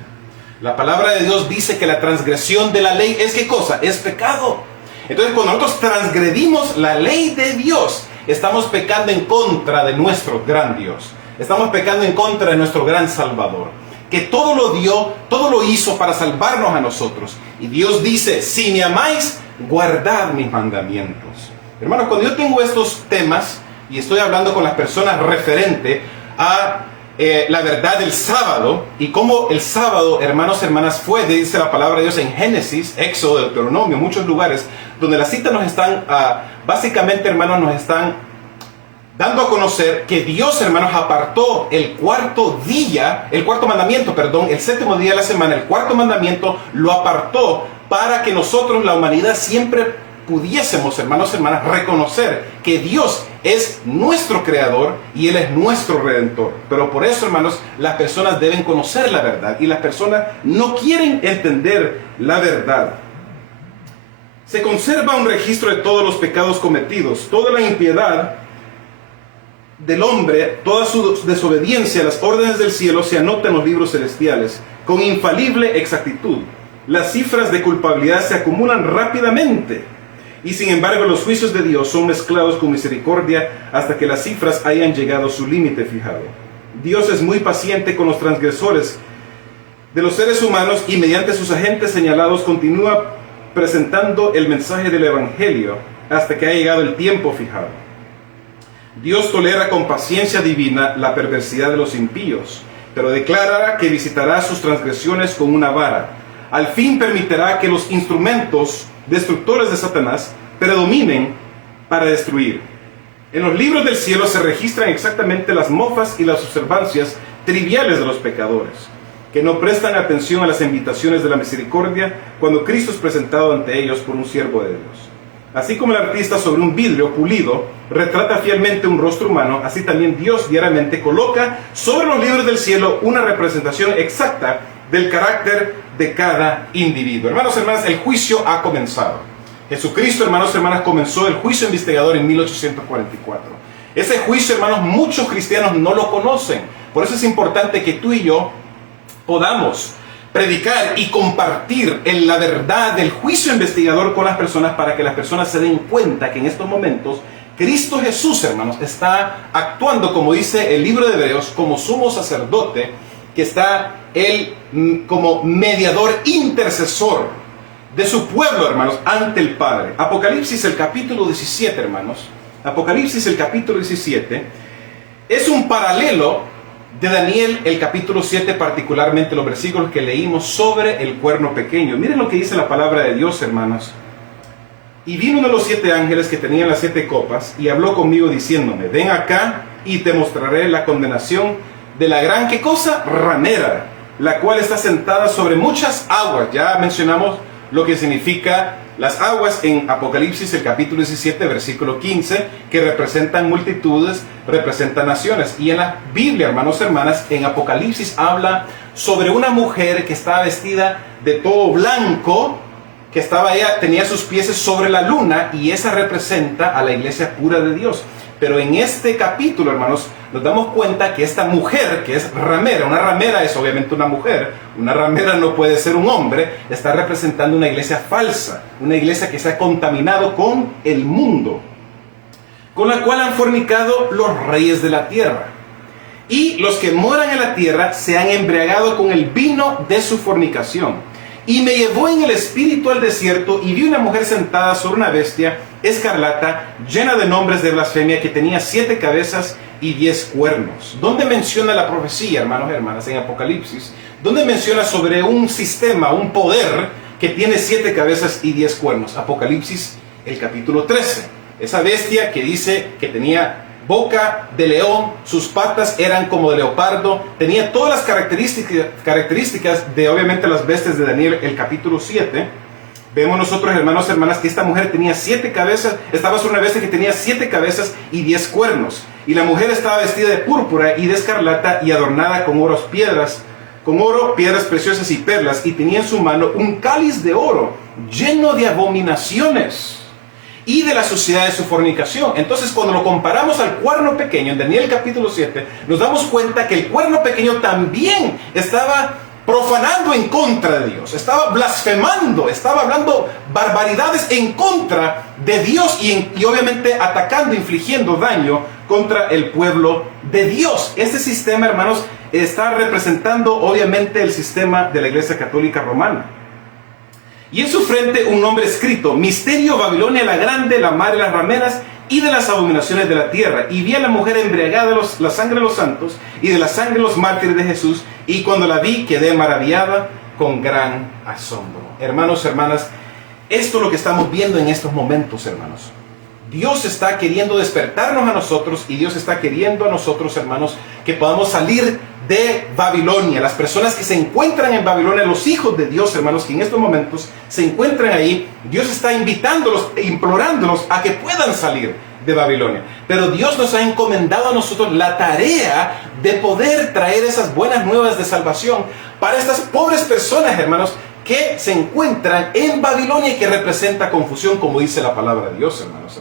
La palabra de Dios dice que la transgresión de la ley es ¿qué cosa? Es pecado. Entonces, cuando nosotros transgredimos la ley de Dios, estamos pecando en contra de nuestro gran Dios. Estamos pecando en contra de nuestro gran Salvador, que todo lo dio, todo lo hizo para salvarnos a nosotros. Y Dios dice, si me amáis, guardad mis mandamientos. Hermanos, cuando yo tengo estos temas y estoy hablando con las personas referente a la verdad del sábado y cómo el sábado, hermanos y hermanas, fue, dice la palabra de Dios en Génesis, Éxodo, Deuteronomio, muchos lugares donde las citas nos están, básicamente, hermanos, nos están dando a conocer que Dios, hermanos, apartó el cuarto mandamiento, el séptimo día de la semana, el cuarto mandamiento lo apartó para que nosotros, la humanidad, siempre pudiésemos, hermanos y hermanas, reconocer que Dios es nuestro creador y Él es nuestro redentor. Pero por eso, hermanos, las personas deben conocer la verdad y las personas no quieren entender la verdad. Se conserva un registro de todos los pecados cometidos, toda la impiedad del hombre, toda su desobediencia a las órdenes del cielo se anota en los libros celestiales con infalible exactitud. Las cifras de culpabilidad se acumulan rápidamente. Y sin embargo los juicios de Dios son mezclados con misericordia hasta que las cifras hayan llegado a su límite fijado. Dios es muy paciente con los transgresores de los seres humanos y mediante sus agentes señalados continúa presentando el mensaje del Evangelio hasta que ha llegado el tiempo fijado. Dios tolera con paciencia divina la perversidad de los impíos, pero declarará que visitará sus transgresiones con una vara. al fin permitirá que los instrumentos destructores de Satanás predominen para destruir. En los libros del cielo se registran exactamente las mofas y las observancias triviales de los pecadores, que no prestan atención a las invitaciones de la misericordia cuando Cristo es presentado ante ellos por un siervo de Dios. Así como el artista sobre un vidrio pulido retrata fielmente un rostro humano, así también Dios diariamente coloca sobre los libros del cielo una representación exacta del carácter de cada individuo. Hermanos y hermanas, el juicio ha comenzado. Jesucristo, hermanos y hermanas, comenzó el juicio investigador en 1844. Ese juicio, hermanos, muchos cristianos no lo conocen. Por eso es importante que tú y yo podamos predicar y compartir en la verdad del juicio investigador con las personas, para que las personas se den cuenta que en estos momentos Cristo Jesús, hermanos, está actuando, como dice el libro de Hebreos, como sumo sacerdote, que está él como mediador intercesor de su pueblo, hermanos, ante el Padre. Apocalipsis, el capítulo 17, hermanos. Apocalipsis, el capítulo 17, es un paralelo de Daniel, el capítulo 7, particularmente los versículos que leímos sobre el cuerno pequeño. Miren lo que dice la palabra de Dios, hermanos. Y vino uno de los 7 ángeles que tenían las 7 copas y habló conmigo diciéndome: ven acá y te mostraré la condenación de la gran, ¿qué cosa? Ramera, la cual está sentada sobre muchas aguas. Ya mencionamos lo que significa las aguas en Apocalipsis, el capítulo 17, versículo 15, que representan multitudes, representan naciones. Y en la Biblia, hermanos y hermanas, en Apocalipsis habla sobre una mujer que estaba vestida de todo blanco, que ella tenía sus pies sobre la luna, y esa representa a la iglesia pura de Dios. Pero en este capítulo, hermanos, nos damos cuenta que esta mujer, que es ramera, una ramera es obviamente una mujer, una ramera no puede ser un hombre, está representando una iglesia falsa, una iglesia que se ha contaminado con el mundo, con la cual han fornicado los reyes de la tierra. Y los que moran en la tierra se han embriagado con el vino de su fornicación. Y me llevó en el espíritu al desierto, y vi una mujer sentada sobre una bestia escarlata, llena de nombres de blasfemia, que tenía 7 cabezas y 10 cuernos. ¿Dónde menciona la profecía, hermanos y hermanas, en Apocalipsis? ¿Dónde menciona sobre un sistema, un poder que tiene 7 cabezas y 10 cuernos? Apocalipsis, el capítulo 13. Esa bestia que dice que tenía boca de león, sus patas eran como de leopardo, tenía todas las características de obviamente las bestias de Daniel, el capítulo 7. Vemos nosotros, hermanos y hermanas, que esta mujer tenía 7 cabezas, estaba sobre una bestia que tenía 7 cabezas y 10 cuernos. Y la mujer estaba vestida de púrpura y de escarlata y adornada con piedras preciosas y perlas, y tenía en su mano un cáliz de oro lleno de abominaciones y de la suciedad de su fornicación. Entonces, cuando lo comparamos al cuerno pequeño, en Daniel capítulo 7, nos damos cuenta que el cuerno pequeño también estaba profanando en contra de Dios, estaba blasfemando, estaba hablando barbaridades en contra de Dios, y obviamente atacando, infligiendo daño contra el pueblo de Dios. Este sistema, hermanos, está representando obviamente el sistema de la Iglesia Católica Romana. Y en su frente un nombre escrito: Misterio, Babilonia la grande, la madre de las rameras y de las abominaciones de la tierra. Y vi a la mujer embriagada de la sangre de los santos y de la sangre de los mártires de Jesús, y cuando la vi quedé maravillada con gran asombro. Hermanos, hermanas, esto es lo que estamos viendo en estos momentos, hermanos. Dios está queriendo despertarnos a nosotros, y Dios está queriendo a nosotros, hermanos, que podamos salir de Babilonia. Las personas que se encuentran en Babilonia, los hijos de Dios, hermanos, que en estos momentos se encuentran ahí, Dios está invitándolos e implorándolos a que puedan salir de Babilonia. Pero Dios nos ha encomendado a nosotros la tarea de poder traer esas buenas nuevas de salvación para estas pobres personas, hermanos, que se encuentran en Babilonia, y que representa confusión, como dice la palabra de Dios, hermanos.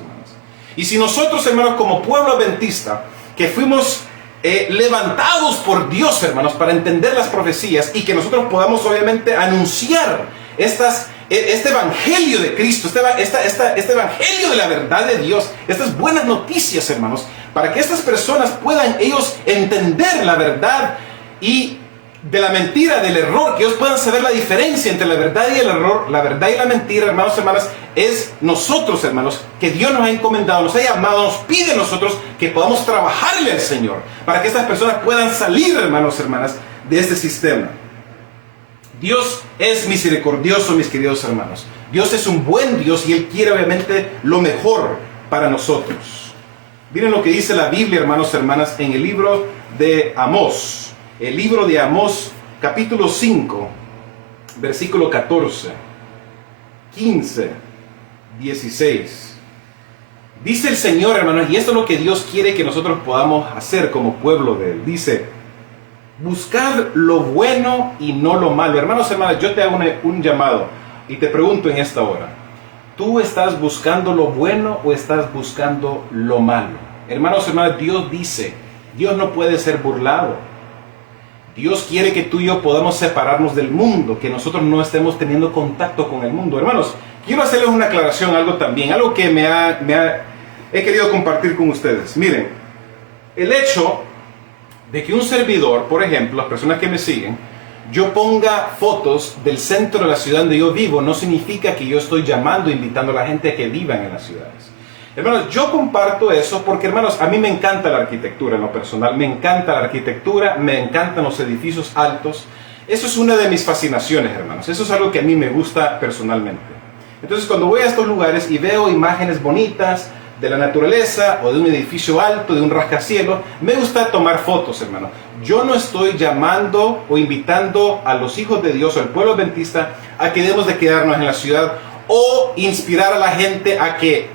Y si nosotros, hermanos, como pueblo adventista, que fuimos levantados por Dios, hermanos, para entender las profecías, y que nosotros podamos obviamente anunciar este evangelio de Cristo, este evangelio de la verdad de Dios, estas buenas noticias, hermanos, para que estas personas puedan ellos entender la verdad y de la mentira, del error, que ellos puedan saber la diferencia entre la verdad y el error, la verdad y la mentira, hermanos y hermanas, es nosotros, hermanos, que Dios nos ha encomendado, nos ha llamado, nos pide a nosotros que podamos trabajarle al Señor, para que estas personas puedan salir, hermanos y hermanas, de este sistema. Dios es misericordioso, mis queridos hermanos. Dios es un buen Dios y Él quiere obviamente lo mejor para nosotros. Miren lo que dice la Biblia, hermanos y hermanas, en el libro de Amós. El libro de Amós, capítulo 5, versículo 14, 15, 16. Dice el Señor, hermanos, y esto es lo que Dios quiere que nosotros podamos hacer como pueblo de Él. Dice: buscad lo bueno y no lo malo. Hermanos y hermanas, yo te hago un llamado y te pregunto en esta hora: ¿tú estás buscando lo bueno o estás buscando lo malo? Hermanos y hermanas, Dios dice, Dios no puede ser burlado. Dios quiere que tú y yo podamos separarnos del mundo, que nosotros no estemos teniendo contacto con el mundo. Hermanos, quiero hacerles una aclaración, algo que he querido compartir con ustedes. Miren, el hecho de que un servidor, por ejemplo, las personas que me siguen, yo ponga fotos del centro de la ciudad donde yo vivo, no significa que yo estoy llamando, invitando a la gente a que vivan en las ciudades. Hermanos, yo comparto eso porque, hermanos, a mí me encanta la arquitectura en lo personal, me encanta la arquitectura, me encantan los edificios altos. Eso es una de mis fascinaciones, hermanos, eso es algo que a mí me gusta personalmente. Entonces, cuando voy a estos lugares y veo imágenes bonitas de la naturaleza o de un edificio alto, de un rascacielos, me gusta tomar fotos, hermano. Yo no estoy llamando o invitando a los hijos de Dios o al pueblo adventista a que debemos de quedarnos en la ciudad o inspirar a la gente a que,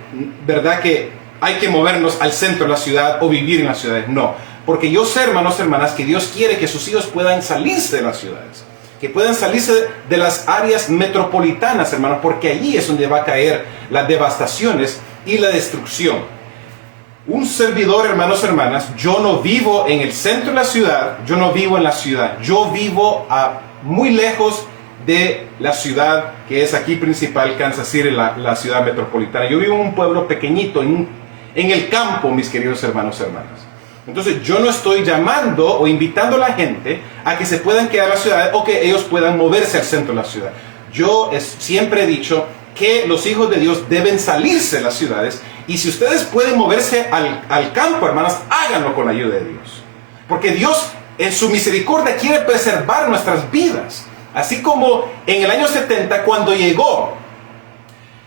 ¿verdad?, que hay que movernos al centro de la ciudad o vivir en las ciudades. No, porque yo sé, hermanos y hermanas, que Dios quiere que sus hijos puedan salirse de las ciudades, que puedan salirse de las áreas metropolitanas, hermanos, porque allí es donde va a caer las devastaciones y la destrucción. Un servidor, hermanos y hermanas, yo no vivo en el centro de la ciudad, yo no vivo en la ciudad, yo vivo muy lejos de la ciudad que es aquí principal, Kansas City, la ciudad metropolitana. Yo vivo en un pueblo pequeñito, en el campo, mis queridos hermanos y hermanas. Entonces yo no estoy llamando o invitando a la gente a que se puedan quedar en la ciudad o que ellos puedan moverse al centro de la ciudad. Yo siempre he dicho que los hijos de Dios deben salirse de las ciudades, y si ustedes pueden moverse al campo, hermanas, háganlo con la ayuda de Dios. Porque Dios en su misericordia quiere preservar nuestras vidas. Así como en el año 70, cuando llegó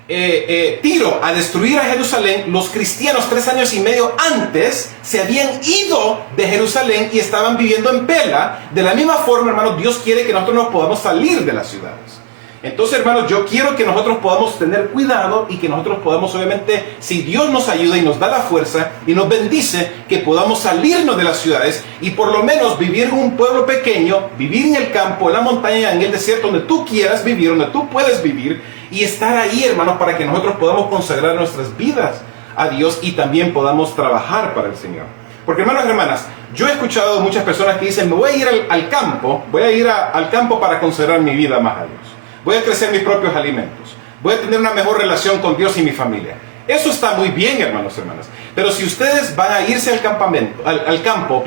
Tiro a destruir a Jerusalén, los cristianos 3 años y medio antes se habían ido de Jerusalén y estaban viviendo en Pela. De la misma forma, hermanos, Dios quiere que nosotros nos podamos salir de las ciudades. Entonces, hermanos, yo quiero que nosotros podamos tener cuidado y que nosotros podamos, obviamente, si Dios nos ayuda y nos da la fuerza y nos bendice, que podamos salirnos de las ciudades y por lo menos vivir en un pueblo pequeño, vivir en el campo, en la montaña, en el desierto, donde tú quieras vivir, donde tú puedes vivir, y estar ahí, hermanos, para que nosotros podamos consagrar nuestras vidas a Dios y también podamos trabajar para el Señor. Porque, hermanos y hermanas, yo he escuchado muchas personas que dicen: me voy a ir al campo, al campo para consagrar mi vida más a Dios. Voy a crecer mis propios alimentos. Voy a tener una mejor relación con Dios y mi familia. Eso está muy bien, hermanos y hermanas. Pero si ustedes van a irse al campo,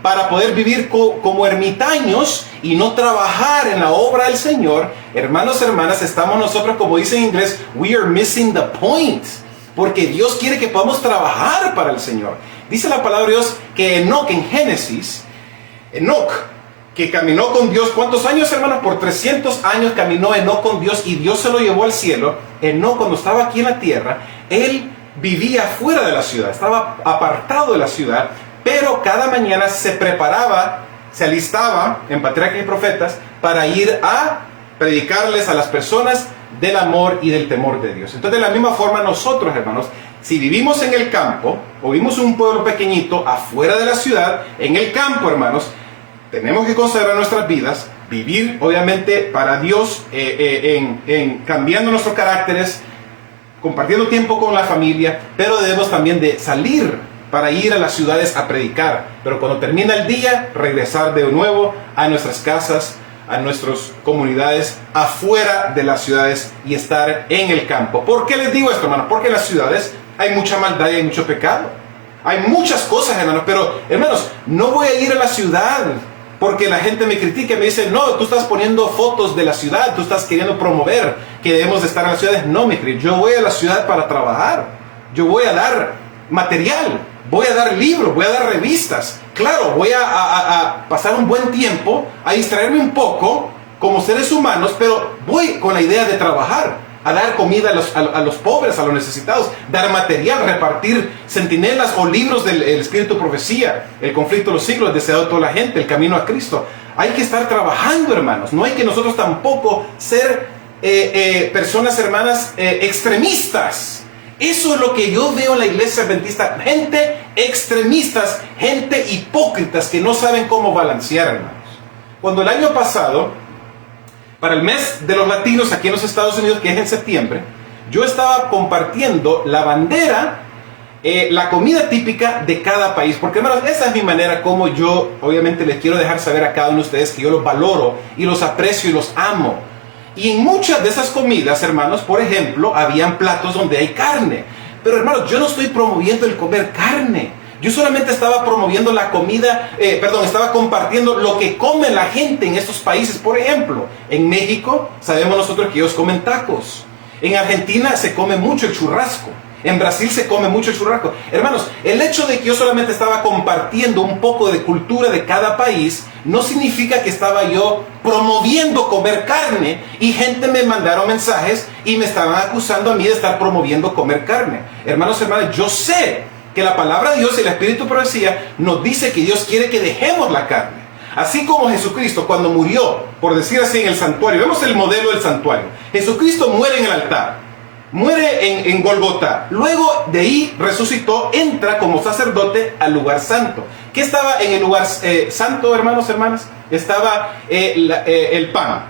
para poder vivir como ermitaños y no trabajar en la obra del Señor, hermanos y hermanas, estamos nosotros, como dice en inglés, we are missing the point. Porque Dios quiere que podamos trabajar para el Señor. Dice la palabra de Dios que Enoc, en Génesis, Enoc, que caminó con Dios, ¿cuántos años, hermanos? Por 300 años caminó Enoc con Dios y Dios se lo llevó al cielo. Enoc, cuando estaba aquí en la tierra, él vivía fuera de la ciudad, estaba apartado de la ciudad, pero cada mañana se preparaba, se alistaba en Patriarcas y Profetas para ir a predicarles a las personas del amor y del temor de Dios. Entonces, de la misma forma, nosotros, hermanos, si vivimos en el campo o vivimos en un pueblo pequeñito afuera de la ciudad, en el campo, hermanos, tenemos que consagrar nuestras vidas, vivir obviamente para Dios, cambiando nuestros caracteres, compartiendo tiempo con la familia, pero debemos también de salir para ir a las ciudades a predicar. Pero cuando termina el día, regresar de nuevo a nuestras casas, a nuestras comunidades afuera de las ciudades y estar en el campo. ¿Por qué les digo esto, hermanos? Porque en las ciudades hay mucha maldad y hay mucho pecado. Hay muchas cosas, hermanos, pero, hermanos, no voy a ir a la ciudad porque la gente me critica y me dice: no, tú estás poniendo fotos de la ciudad, tú estás queriendo promover que debemos de estar en las ciudades. No, mi querido, yo voy a la ciudad para trabajar. Yo voy a dar material, voy a dar libros, voy a dar revistas. Claro, voy a pasar un buen tiempo, a distraerme un poco, como seres humanos, pero voy con la idea de trabajar, a dar comida a los pobres, a los necesitados, dar material, repartir centinelas o libros del Espíritu de Profecía, el conflicto de los siglos, el deseado de toda la gente, el camino a Cristo. Hay que estar trabajando, hermanos. No hay que nosotros tampoco ser personas, hermanas, extremistas. Eso es lo que yo veo en la iglesia adventista. Gente extremistas, gente hipócritas que no saben cómo balancear, hermanos. Cuando el año pasado, para el mes de los latinos aquí en los Estados Unidos, que es en septiembre, yo estaba compartiendo la bandera, la comida típica de cada país. Porque, hermanos, esa es mi manera como yo, obviamente, les quiero dejar saber a cada uno de ustedes que yo los valoro y los aprecio y los amo. Y en muchas de esas comidas, hermanos, por ejemplo, habían platos donde hay carne. Pero, hermanos, yo no estoy promoviendo el comer carne. Yo solamente estaba promoviendo la comida, estaba compartiendo lo que come la gente en estos países. Por ejemplo, en México sabemos nosotros que ellos comen tacos. En Argentina se come mucho el churrasco. En Brasil se come mucho el churrasco. Hermanos, el hecho de que yo solamente estaba compartiendo un poco de cultura de cada país no significa que estaba yo promoviendo comer carne, y gente me mandaron mensajes y me estaban acusando a mí de estar promoviendo comer carne. Hermanos, hermanas, yo sé que la palabra de Dios y el Espíritu de Profecía nos dice que Dios quiere que dejemos la carne. Así como Jesucristo cuando murió, por decir así, en el santuario, vemos el modelo del santuario. Jesucristo muere en el altar, muere en Golgota, luego de ahí resucitó, entra como sacerdote al lugar santo. ¿Qué estaba en el lugar santo, hermanos, hermanas? Estaba el pan.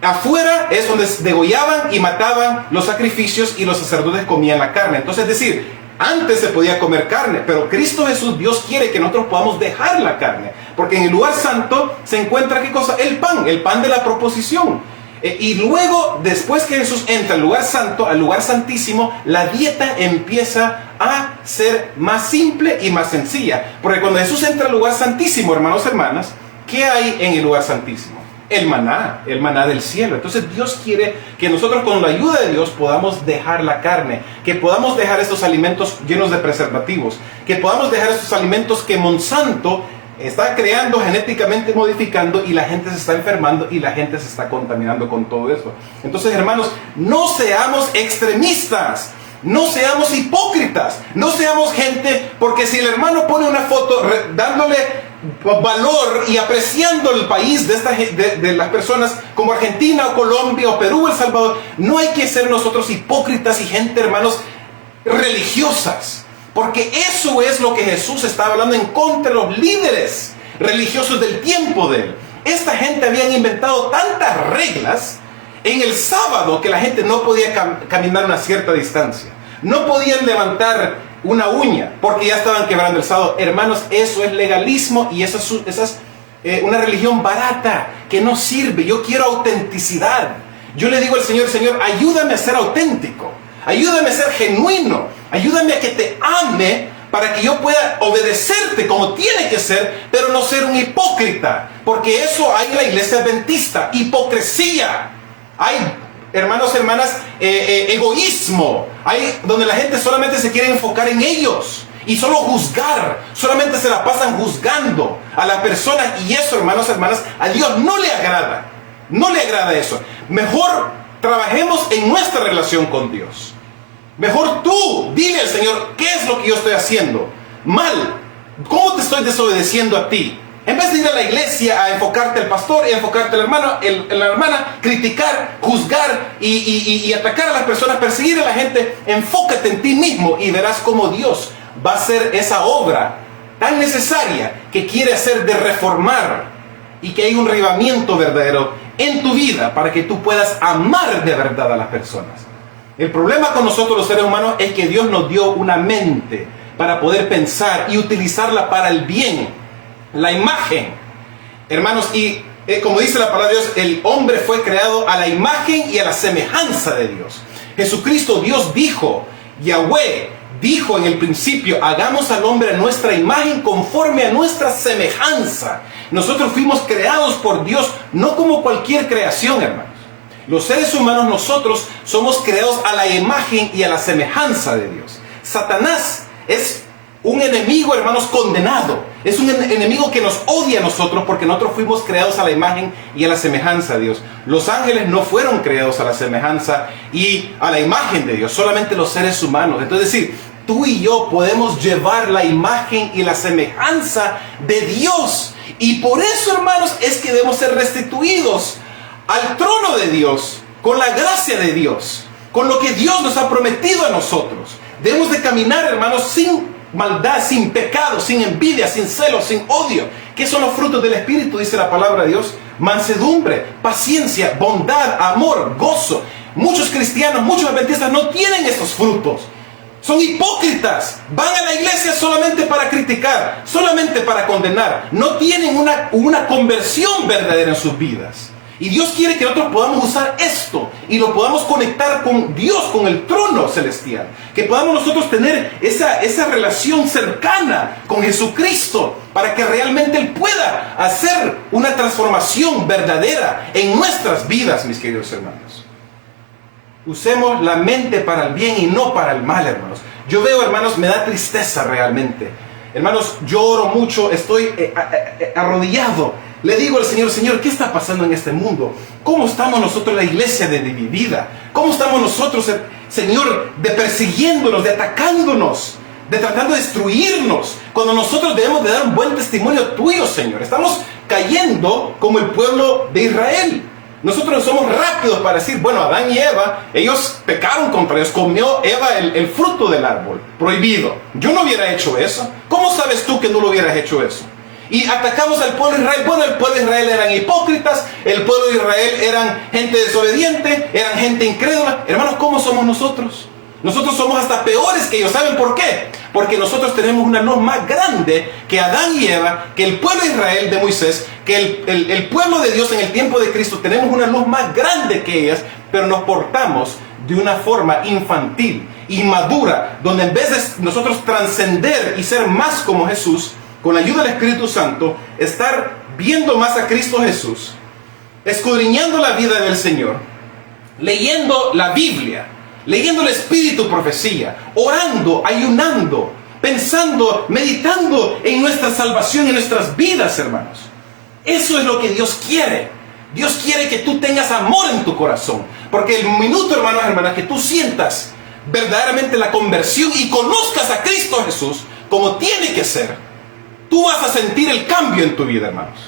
Afuera es donde degollaban y mataban los sacrificios y los sacerdotes comían la carne. Entonces, es decir, antes se podía comer carne, pero Cristo Jesús, Dios quiere que nosotros podamos dejar la carne, porque en el lugar santo se encuentra, ¿qué cosa? El pan de la proposición. Y luego, después que Jesús entra al lugar santo, al lugar santísimo, la dieta empieza a ser más simple y más sencilla. Porque cuando Jesús entra al lugar santísimo, hermanos, hermanas, ¿qué hay en el lugar santísimo? El maná del cielo. Entonces Dios quiere que nosotros, con la ayuda de Dios, podamos dejar la carne, que podamos dejar estos alimentos llenos de preservativos, que podamos dejar estos alimentos que Monsanto está creando, genéticamente modificando, y la gente se está enfermando y la gente se está contaminando con todo eso. Entonces, hermanos, no seamos extremistas, no seamos hipócritas, no seamos gente, porque si el hermano pone una foto dándole valor y apreciando el país de las personas como Argentina o Colombia o Perú o El Salvador, no hay que ser nosotros hipócritas y gente, hermanos, religiosas, porque eso es lo que Jesús estaba hablando en contra de los líderes religiosos del tiempo de él. Esta gente habían inventado tantas reglas en el sábado que la gente no podía caminar una cierta distancia, no podían levantar una uña porque ya estaban quebrando el sábado. Hermanos, eso es legalismo y eso es una religión barata que no sirve. Yo quiero autenticidad. Yo le digo al Señor: Señor, ayúdame a ser auténtico, ayúdame a ser genuino, ayúdame a que te ame para que yo pueda obedecerte como tiene que ser, pero no ser un hipócrita, porque eso hay en la iglesia adventista: hipocresía. Hay, hermanos, hermanas, egoísmo. Hay donde la gente solamente se quiere enfocar en ellos y solo juzgar, solamente se la pasan juzgando a la persona, y eso, hermanos, hermanas, a Dios no le agrada. No le agrada eso. Mejor trabajemos en nuestra relación con Dios. Mejor tú dile al Señor: ¿qué es lo que yo estoy haciendo mal? ¿Cómo te estoy desobedeciendo a ti? En vez de ir a la iglesia a enfocarte al pastor y a enfocarte al hermano, la hermana, criticar, juzgar y atacar a las personas, perseguir a la gente, enfócate en ti mismo y verás cómo Dios va a hacer esa obra tan necesaria que quiere hacer de reformar, y que hay un avivamiento verdadero en tu vida para que tú puedas amar de verdad a las personas. El problema con nosotros los seres humanos es que Dios nos dio una mente para poder pensar y utilizarla para el bien. La imagen, hermanos, y como dice la palabra de Dios, el hombre fue creado a la imagen y a la semejanza de Dios. Jesucristo, Dios dijo, Yahweh dijo en el principio: hagamos al hombre a nuestra imagen, conforme a nuestra semejanza. Nosotros fuimos creados por Dios, no como cualquier creación, hermanos. Los seres humanos, nosotros somos creados a la imagen y a la semejanza de Dios. Satanás es un enemigo, hermanos, condenado. Es un enemigo que nos odia a nosotros porque nosotros fuimos creados a la imagen y a la semejanza de Dios. Los ángeles no fueron creados a la semejanza y a la imagen de Dios, solamente los seres humanos. Entonces, es decir, tú y yo podemos llevar la imagen y la semejanza de Dios. Y por eso, hermanos, es que debemos ser restituidos al trono de Dios, con la gracia de Dios, con lo que Dios nos ha prometido a nosotros. Debemos de caminar, hermanos, sin maldad, sin pecado, sin envidia, sin celo, sin odio. ¿Qué son los frutos del Espíritu? Dice la palabra de Dios. Mansedumbre, paciencia, bondad, amor, gozo. Muchos cristianos, muchos adventistas no tienen estos frutos. Son hipócritas. Van a la iglesia solamente para criticar, solamente para condenar. No tienen una conversión verdadera en sus vidas. Y Dios quiere que nosotros podamos usar esto y lo podamos conectar con Dios, con el trono celestial. Que podamos nosotros tener esa relación cercana con Jesucristo para que realmente Él pueda hacer una transformación verdadera en nuestras vidas, mis queridos hermanos. Usemos la mente para el bien y no para el mal, hermanos. Yo veo, hermanos, me da tristeza realmente. Hermanos, yo oro mucho, estoy arrodillado. Le digo al Señor, Señor, ¿qué está pasando en este mundo? ¿Cómo estamos nosotros, la iglesia de dividida? ¿Cómo estamos nosotros, Señor, de persiguiéndonos, de atacándonos, de tratando de destruirnos? Cuando nosotros debemos de dar un buen testimonio tuyo, Señor. Estamos cayendo como el pueblo de Israel. Nosotros somos rápidos para decir, bueno, Adán y Eva, ellos pecaron contra Dios, comió Eva el fruto del árbol prohibido. Yo no hubiera hecho eso. ¿Cómo sabes tú que no lo hubieras hecho eso? Y atacamos al pueblo de Israel. Bueno, el pueblo de Israel eran hipócritas, el pueblo de Israel eran gente desobediente, eran gente incrédula. Hermanos, ¿cómo somos nosotros? Nosotros somos hasta peores que ellos. ¿Saben por qué? Porque nosotros tenemos una luz más grande que Adán y Eva, que el pueblo de Israel de Moisés, que el pueblo de Dios en el tiempo de Cristo. Tenemos una luz más grande que ellas, pero nos portamos de una forma infantil, inmadura, donde en vez de nosotros trascender y ser más como Jesús, con la ayuda del Espíritu Santo, estar viendo más a Cristo Jesús, escudriñando la vida del Señor, leyendo la Biblia, leyendo el Espíritu Profecía, orando, ayunando, pensando, meditando en nuestra salvación, en nuestras vidas, hermanos. Eso es lo que Dios quiere. Dios quiere que tú tengas amor en tu corazón, porque el minuto, hermanos, hermanas, que tú sientas verdaderamente la conversión y conozcas a Cristo Jesús como tiene que ser, tú vas a sentir el cambio en tu vida, hermanos.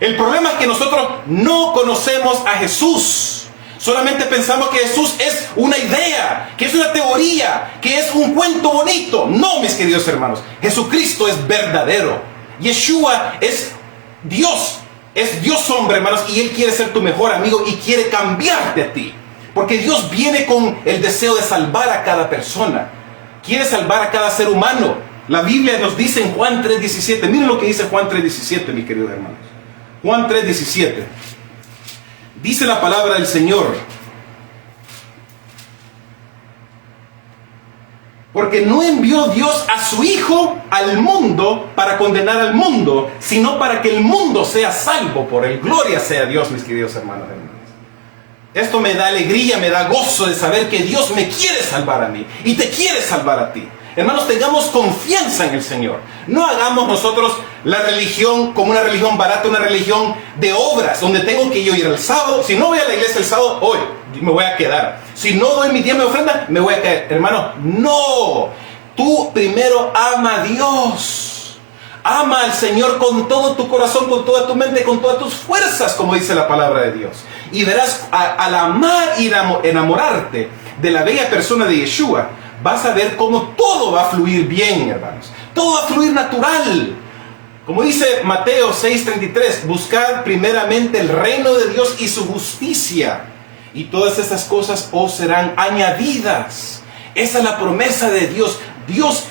El problema es que nosotros no conocemos a Jesús. Solamente pensamos que Jesús es una idea, que es una teoría, que es un cuento bonito. No, mis queridos hermanos. Jesucristo es verdadero. Yeshua es Dios hombre, hermanos, y Él quiere ser tu mejor amigo y quiere cambiarte a ti. Porque Dios viene con el deseo de salvar a cada persona. Quiere salvar a cada ser humano. La Biblia nos dice en Juan 3:17, miren lo que dice Juan 3:17, mis queridos hermanos. Juan 3:17. Dice la palabra del Señor: porque no envió Dios a su Hijo al mundo para condenar al mundo, sino para que el mundo sea salvo por él. Gloria sea a Dios, mis queridos hermanos. Esto me da alegría, me da gozo de saber que Dios me quiere salvar a mí y te quiere salvar a ti. Hermanos, tengamos confianza en el Señor. No hagamos nosotros la religión como una religión barata, una religión de obras, donde tengo que yo ir el sábado. Si no voy a la iglesia el sábado, hoy me voy a quedar. Si no doy mi diezmo de ofrenda, me voy a caer. Hermano, no. Tú primero ama a Dios. Ama al Señor con todo tu corazón, con toda tu mente, con todas tus fuerzas, como dice la palabra de Dios. Y verás, al amar y enamorarte de la bella persona de Yeshua, vas a ver cómo todo va a fluir bien, hermanos. Todo va a fluir natural. Como dice Mateo 6:33, buscad primeramente el reino de Dios y su justicia, y todas estas cosas os serán añadidas. Esa es la promesa de Dios. Dios,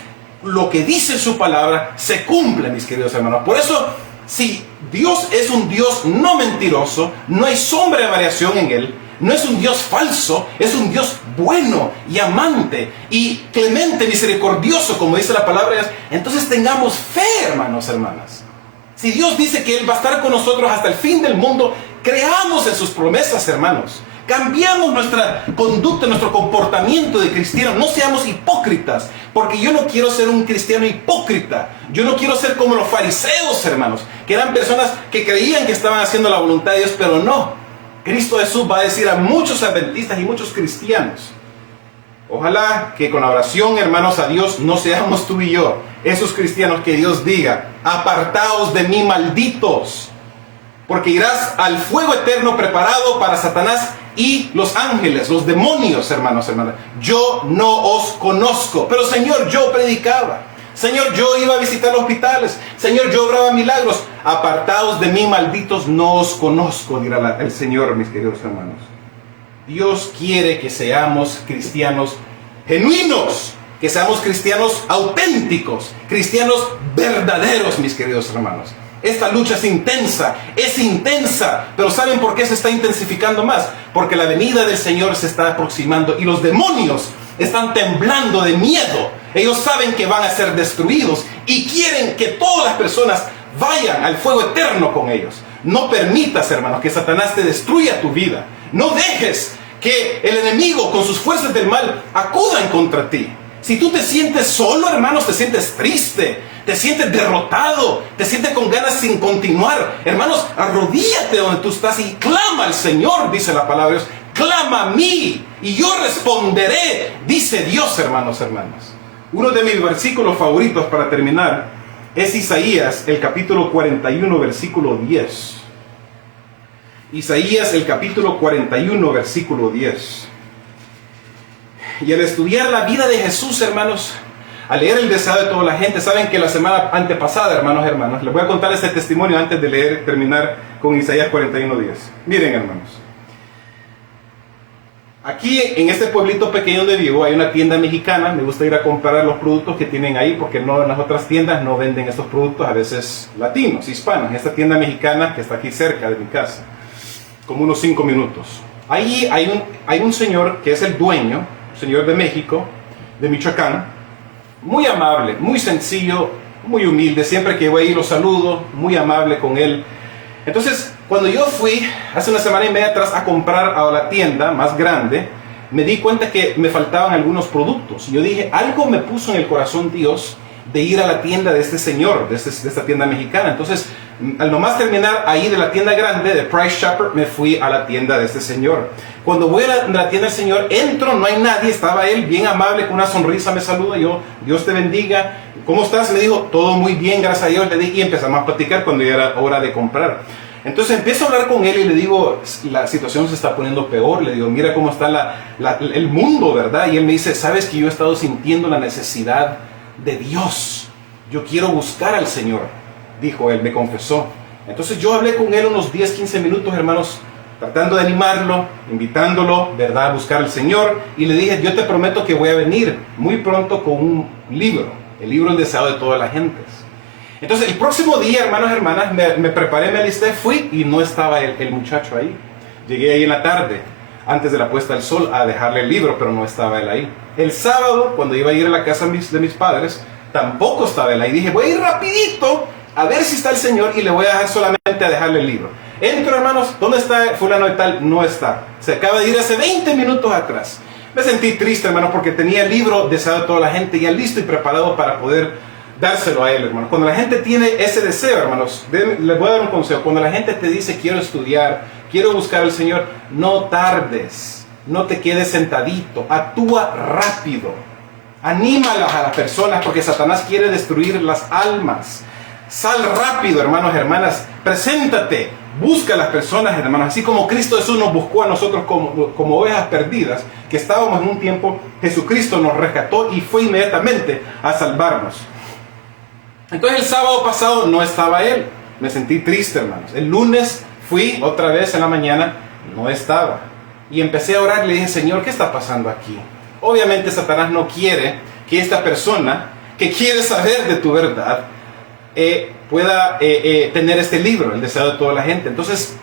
lo que dice en su palabra, se cumple, mis queridos hermanos. Por eso, si Dios es un Dios no mentiroso, no hay sombra de variación en Él, no es un Dios falso, es un Dios bueno y amante y clemente, misericordioso, como dice la palabra de Dios. Entonces tengamos fe, hermanos, hermanas. Si Dios dice que Él va a estar con nosotros hasta el fin del mundo, creamos en sus promesas, hermanos. Cambiamos nuestra conducta, nuestro comportamiento de cristiano. No seamos hipócritas, porque yo no quiero ser un cristiano hipócrita. Yo no quiero ser como los fariseos, hermanos, que eran personas que creían que estaban haciendo la voluntad de Dios, pero no. Cristo Jesús va a decir a muchos adventistas y muchos cristianos: ojalá que con la oración, hermanos, a Dios no seamos tú y yo esos cristianos que Dios diga: apartaos de mí, malditos, porque irás al fuego eterno preparado para Satanás y los ángeles, los demonios, hermanos, hermanas. Yo no os conozco. Pero Señor, yo predicaba. Señor, yo iba a visitar hospitales. Señor, yo obraba milagros. Apartaos de mí, malditos, no os conozco, dirá el Señor, mis queridos hermanos. Dios quiere que seamos cristianos genuinos, que seamos cristianos auténticos, cristianos verdaderos, mis queridos hermanos. Esta lucha es intensa, pero ¿saben por qué se está intensificando más? Porque la venida del Señor se está aproximando y los demonios están temblando de miedo. Ellos saben que van a ser destruidos y quieren que todas las personas vayan al fuego eterno con ellos. No permitas, hermanos, que Satanás te destruya tu vida. No dejes que el enemigo con sus fuerzas del mal acudan contra ti. Si tú te sientes solo, hermanos, te sientes triste, te sientes derrotado, te sientes con ganas sin continuar, hermanos, arrodíllate donde tú estás y clama al Señor, dice la palabra de Dios. Clama a mí y yo responderé, dice Dios, hermanos, hermanas. Uno de mis versículos favoritos para terminar es Isaías, el capítulo 41, versículo 10. Isaías, el capítulo 41, versículo 10. Y al estudiar la vida de Jesús, hermanos, al leer el deseo de toda la gente, saben que la semana antepasada, hermanos, les voy a contar este testimonio antes de terminar con Isaías 41:10. Miren, hermanos, aquí en este pueblito pequeño donde vivo hay una tienda mexicana. Me gusta ir a comprar los productos que tienen ahí, porque no, en las otras tiendas no venden estos productos, a veces latinos, hispanos. En esta tienda mexicana que está aquí cerca de mi casa, como unos 5 minutos. Ahí hay un señor que es el dueño, señor de México, de Michoacán, muy amable, muy sencillo, muy humilde. Siempre que voy ahí lo saludo, muy amable con él. Entonces, cuando yo fui hace una semana y media atrás a comprar a la tienda más grande, me di cuenta que me faltaban algunos productos. Yo dije, algo me puso en el corazón Dios de ir a la tienda de este señor, de esta tienda mexicana. Entonces, al nomás terminar ahí de la tienda grande, de Price Chopper, me fui a la tienda de este señor. Cuando voy a la tienda del señor, entro, no hay nadie, estaba él bien amable, con una sonrisa me saluda. Yo, Dios te bendiga, ¿cómo estás? Me dijo, todo muy bien, gracias a Dios, le dije, y empezamos a platicar cuando ya era hora de comprar. Entonces empiezo a hablar con él y le digo, la situación se está poniendo peor. Le digo, mira cómo está el mundo, ¿verdad? Y él me dice, sabes que yo he estado sintiendo la necesidad de Dios. Yo quiero buscar al Señor, dijo él, me confesó. Entonces yo hablé con él unos 10, 15 minutos, hermanos, tratando de animarlo, invitándolo, ¿verdad?, a buscar al Señor. Y le dije, yo te prometo que voy a venir muy pronto con un libro, el libro El Deseado de Todas las Gentes. Entonces el próximo día, hermanos, hermanas, me preparé, me alisté, fui y no estaba el muchacho ahí. Llegué ahí en la tarde, antes de la puesta del sol, a dejarle el libro, pero no estaba él ahí. El sábado, cuando iba a ir a la casa de mis padres, tampoco estaba él ahí. Dije, voy a ir rapidito a ver si está el Señor y le voy a dejar solamente a dejarle el libro. Entro, hermanos, ¿dónde está fulano de tal? No está. Se acaba de ir hace 20 minutos atrás. Me sentí triste, hermanos, porque tenía el libro deseado de toda la gente ya listo y preparado para poder dárselo a él, hermanos. Cuando la gente tiene ese deseo, hermanos, les voy a dar un consejo. Cuando la gente te dice, quiero estudiar, quiero buscar al Señor, no tardes, no te quedes sentadito, actúa rápido. Anímalas a las personas, porque Satanás quiere destruir las almas. Sal rápido, hermanos, hermanas, preséntate, busca a las personas, hermanos, así como Cristo Jesús nos buscó a nosotros como ovejas perdidas, que estábamos en un tiempo, Jesucristo nos rescató y fue inmediatamente a salvarnos. Entonces el sábado pasado no estaba él, me sentí triste, hermanos. El lunes fui otra vez en la mañana, no estaba. Y empecé a orar, le dije, Señor, ¿qué está pasando aquí? Obviamente Satanás no quiere que esta persona que quiere saber de tu verdad pueda tener este libro, El Deseado de Toda la Gente. Entonces,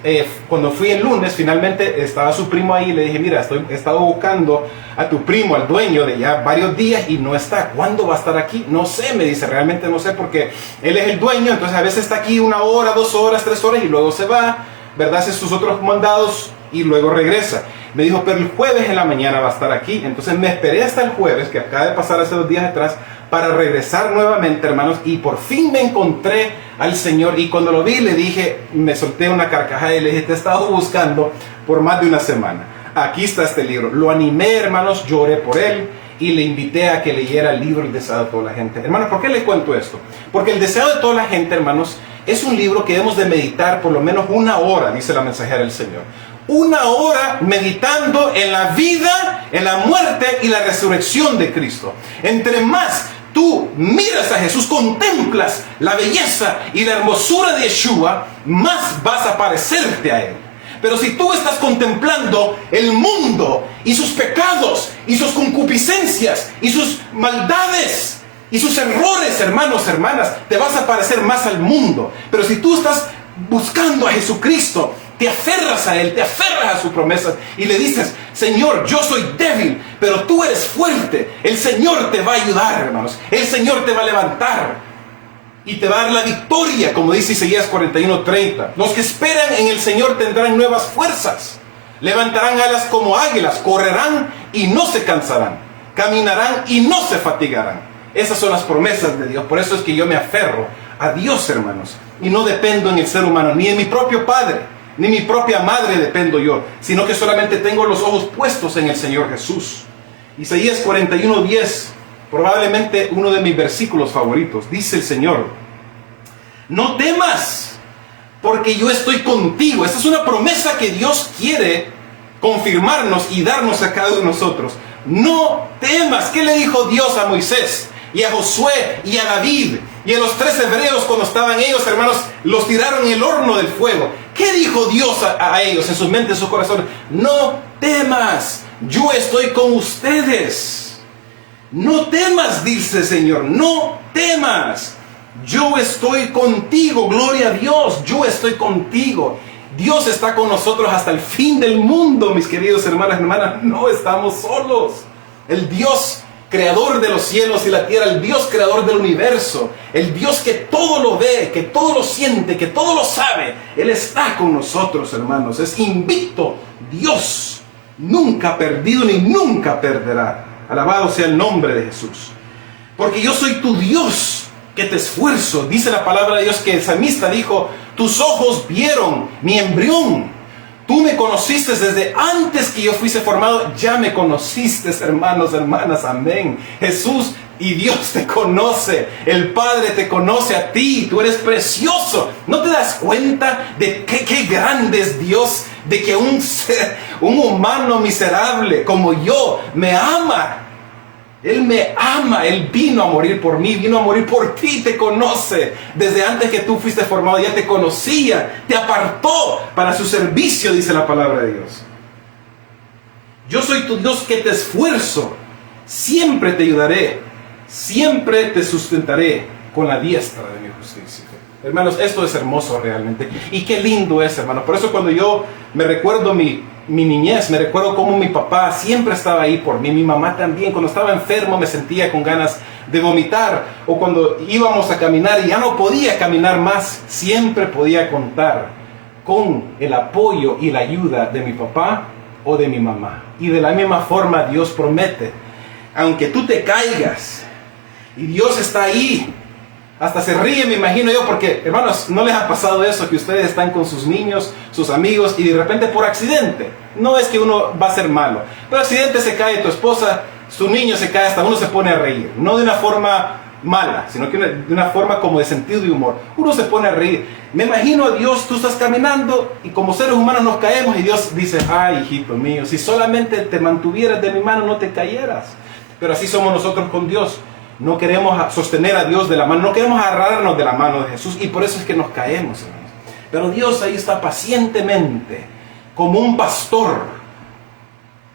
cuando fui el lunes, finalmente estaba su primo ahí y le dije, mira, he estado buscando a tu primo, al dueño, de ya varios días y no está. ¿Cuándo va a estar aquí? No sé, me dice, realmente no sé, porque él es el dueño, entonces a veces está aquí 1 hora, 2 horas, 3 horas y luego se va, ¿verdad? Hace sus otros mandados y luego regresa. Me dijo, pero el jueves en la mañana va a estar aquí. Entonces me esperé hasta el jueves, que acaba de pasar hace 2 días atrás, para regresar nuevamente, hermanos, y por fin me encontré al Señor. Y cuando lo vi, le dije, me solté una carcajada y le dije, te he estado buscando por más de una semana. Aquí está este libro. Lo animé, hermanos, lloré por él y le invité a que leyera el libro El deseo de toda la gente. Hermanos, ¿por qué le cuento esto? Porque El deseo de toda la gente, hermanos, es un libro que debemos de meditar por lo menos 1 hora, dice la mensajera del Señor. 1 hora meditando en la vida, en la muerte y la resurrección de Cristo. Entre más tú miras a Jesús, contemplas la belleza y la hermosura de Yeshua, más vas a parecerte a Él. Pero si tú estás contemplando el mundo y sus pecados y sus concupiscencias y sus maldades y sus errores, hermanos, hermanas, te vas a parecer más al mundo. Pero si tú estás buscando a Jesucristo, te aferras a Él, te aferras a sus promesas y le dices, Señor, yo soy débil, pero tú eres fuerte. El Señor te va a ayudar, hermanos. El Señor te va a levantar y te va a dar la victoria, como dice Isaías 41:30. Los que esperan en el Señor tendrán nuevas fuerzas. Levantarán alas como águilas, correrán y no se cansarán. Caminarán y no se fatigarán. Esas son las promesas de Dios. Por eso es que yo me aferro a Dios, hermanos. Y no dependo en el ser humano, ni en mi propio padre, ni mi propia madre dependo yo, sino que solamente tengo los ojos puestos en el Señor Jesús. Isaías 41:10, probablemente uno de mis versículos favoritos. Dice el Señor, no temas, porque yo estoy contigo. Esta es una promesa que Dios quiere confirmarnos y darnos a cada uno de nosotros. No temas. ¿Qué le dijo Dios a Moisés y a Josué y a David y a los 3 hebreos cuando estaban ellos, hermanos, los tiraron en el horno del fuego? ¿Qué dijo Dios a ellos en sus mentes, en sus corazones? No temas, yo estoy con ustedes. No temas, dice el Señor, no temas. Yo estoy contigo, gloria a Dios, yo estoy contigo. Dios está con nosotros hasta el fin del mundo, mis queridos hermanos y hermanas. No estamos solos. El Dios creador de los cielos y la tierra, el Dios creador del universo, el Dios que todo lo ve, que todo lo siente, que todo lo sabe, Él está con nosotros, hermanos. Es invicto Dios, nunca perdido ni nunca perderá. Alabado sea el nombre de Jesús. Porque yo soy tu Dios, que te esfuerzo. Dice la palabra de Dios que el salmista dijo, tus ojos vieron mi embrión. Tú me conociste desde antes que yo fuese formado. Ya me conociste, hermanos, hermanas, amén. Jesús y Dios te conoce. El Padre te conoce a ti. Tú eres precioso. ¿No te das cuenta de qué grande es Dios? De que un humano miserable como yo me ama. Él me ama, Él vino a morir por mí, vino a morir por ti, te conoce. Desde antes que tú fuiste formado ya te conocía, te apartó para su servicio, dice la palabra de Dios. Yo soy tu Dios que te esfuerzo, siempre te ayudaré, siempre te sustentaré con la diestra de mi justicia. Hermanos, esto es hermoso realmente. Y qué lindo es, hermanos. Por eso cuando yo me recuerdo mi niñez, me recuerdo cómo mi papá siempre estaba ahí por mí, mi mamá también. Cuando estaba enfermo me sentía con ganas de vomitar, o cuando íbamos a caminar y ya no podía caminar más, siempre podía contar con el apoyo y la ayuda de mi papá o de mi mamá. Y de la misma forma Dios promete, aunque tú te caigas y Dios está ahí, hasta se ríe, me imagino yo, porque, hermanos, ¿no les ha pasado eso? Que ustedes están con sus niños, sus amigos, y de repente por accidente, no es que uno va a ser malo, pero accidente se cae tu esposa, su niño se cae, hasta uno se pone a reír. No de una forma mala, sino que de una forma como de sentido de humor. Uno se pone a reír. Me imagino a Dios, tú estás caminando, y como seres humanos nos caemos, y Dios dice, ay, hijito mío, si solamente te mantuvieras de mi mano, no te cayeras. Pero así somos nosotros con Dios. No queremos sostener a Dios de la mano, no queremos agarrarnos de la mano de Jesús, y por eso es que nos caemos, hermanos. Pero Dios ahí está pacientemente, como un pastor.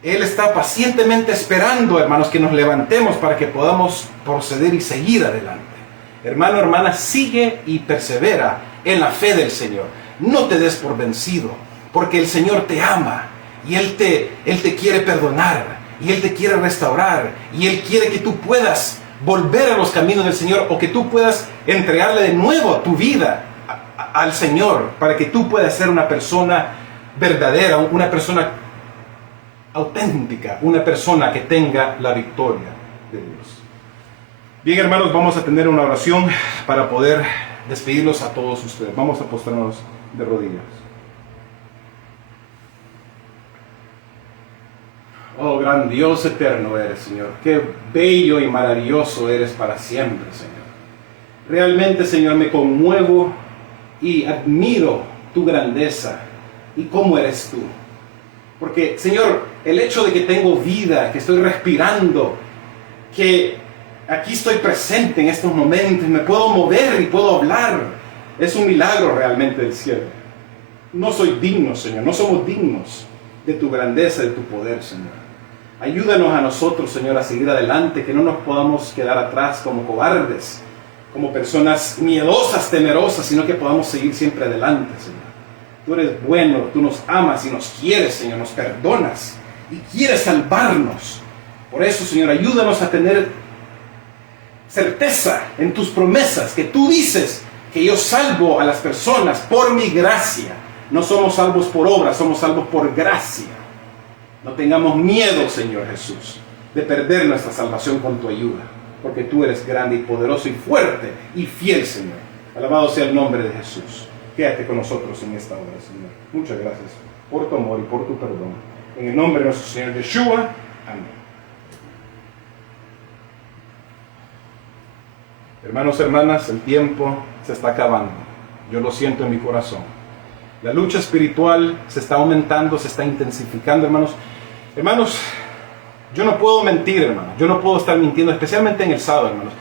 Él está pacientemente esperando, hermanos, que nos levantemos para que podamos proceder y seguir adelante. Hermano, hermana, sigue y persevera en la fe del Señor. No te des por vencido, porque el Señor te ama, y Él te quiere perdonar, y Él te quiere restaurar, y Él quiere que tú puedas volver a los caminos del Señor, o que tú puedas entregarle de nuevo tu vida al Señor, para que tú puedas ser una persona verdadera, una persona auténtica, una persona que tenga la victoria de Dios. Bien, hermanos, vamos a tener una oración para poder despedirlos a todos ustedes. Vamos a postrarnos de rodillas. Oh, gran Dios eterno eres, Señor. Qué bello y maravilloso eres para siempre, Señor. Realmente, Señor, me conmuevo y admiro tu grandeza y cómo eres tú. Porque, Señor, el hecho de que tengo vida, que estoy respirando, que aquí estoy presente en estos momentos, me puedo mover y puedo hablar, es un milagro realmente del cielo. No soy digno, Señor, no somos dignos de tu grandeza, de tu poder, Señor. Ayúdanos a nosotros, Señor, a seguir adelante, que no nos podamos quedar atrás como cobardes, como personas miedosas, temerosas, sino que podamos seguir siempre adelante, Señor. Tú eres bueno, tú nos amas y nos quieres, Señor, nos perdonas y quieres salvarnos. Por eso, Señor, ayúdanos a tener certeza en tus promesas, que tú dices que yo salvo a las personas por mi gracia. No somos salvos por obra, somos salvos por gracia. No tengamos miedo, Señor Jesús, de perder nuestra salvación con tu ayuda, porque tú eres grande y poderoso y fuerte y fiel, Señor. Alabado sea el nombre de Jesús. Quédate con nosotros en esta hora, Señor. Muchas gracias por tu amor y por tu perdón. En el nombre de nuestro Señor Yeshua. Amén. Hermanos, hermanas, el tiempo se está acabando. Yo lo siento en mi corazón. La lucha espiritual se está aumentando, se está intensificando, hermanos. Hermanos, yo no puedo mentir, hermanos. Yo no puedo estar mintiendo, especialmente en el sábado, hermanos.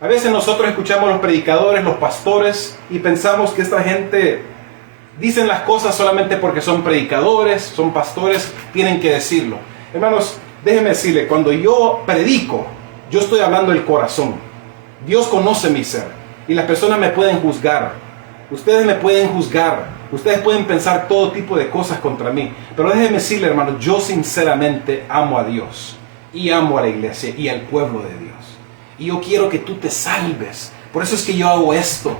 A veces nosotros escuchamos a los predicadores, los pastores, y pensamos que esta gente dicen las cosas solamente porque son predicadores, son pastores, tienen que decirlo. Hermanos, déjenme decirle, cuando yo predico, yo estoy hablando del corazón. Dios conoce mi ser y las personas me pueden juzgar. Ustedes me pueden juzgar. Ustedes pueden pensar todo tipo de cosas contra mí. Pero déjenme decirle, hermano, yo sinceramente amo a Dios y amo a la iglesia y al pueblo de Dios. Y yo quiero que tú te salves. Por eso es que yo hago esto.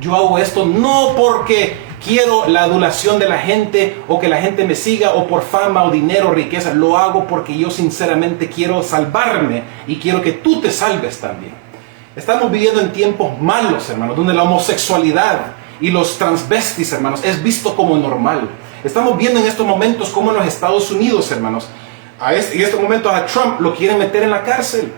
Yo hago esto no porque quiero la adulación de la gente o que la gente me siga o por fama o dinero o riqueza. Lo hago porque yo sinceramente quiero salvarme y quiero que tú te salves también. Estamos viviendo en tiempos malos, hermanos, donde la homosexualidad y los transvestis, hermanos, es visto como normal. Estamos viendo en estos momentos como en los Estados Unidos, hermanos, en estos momentos a Trump lo quieren meter en la cárcel.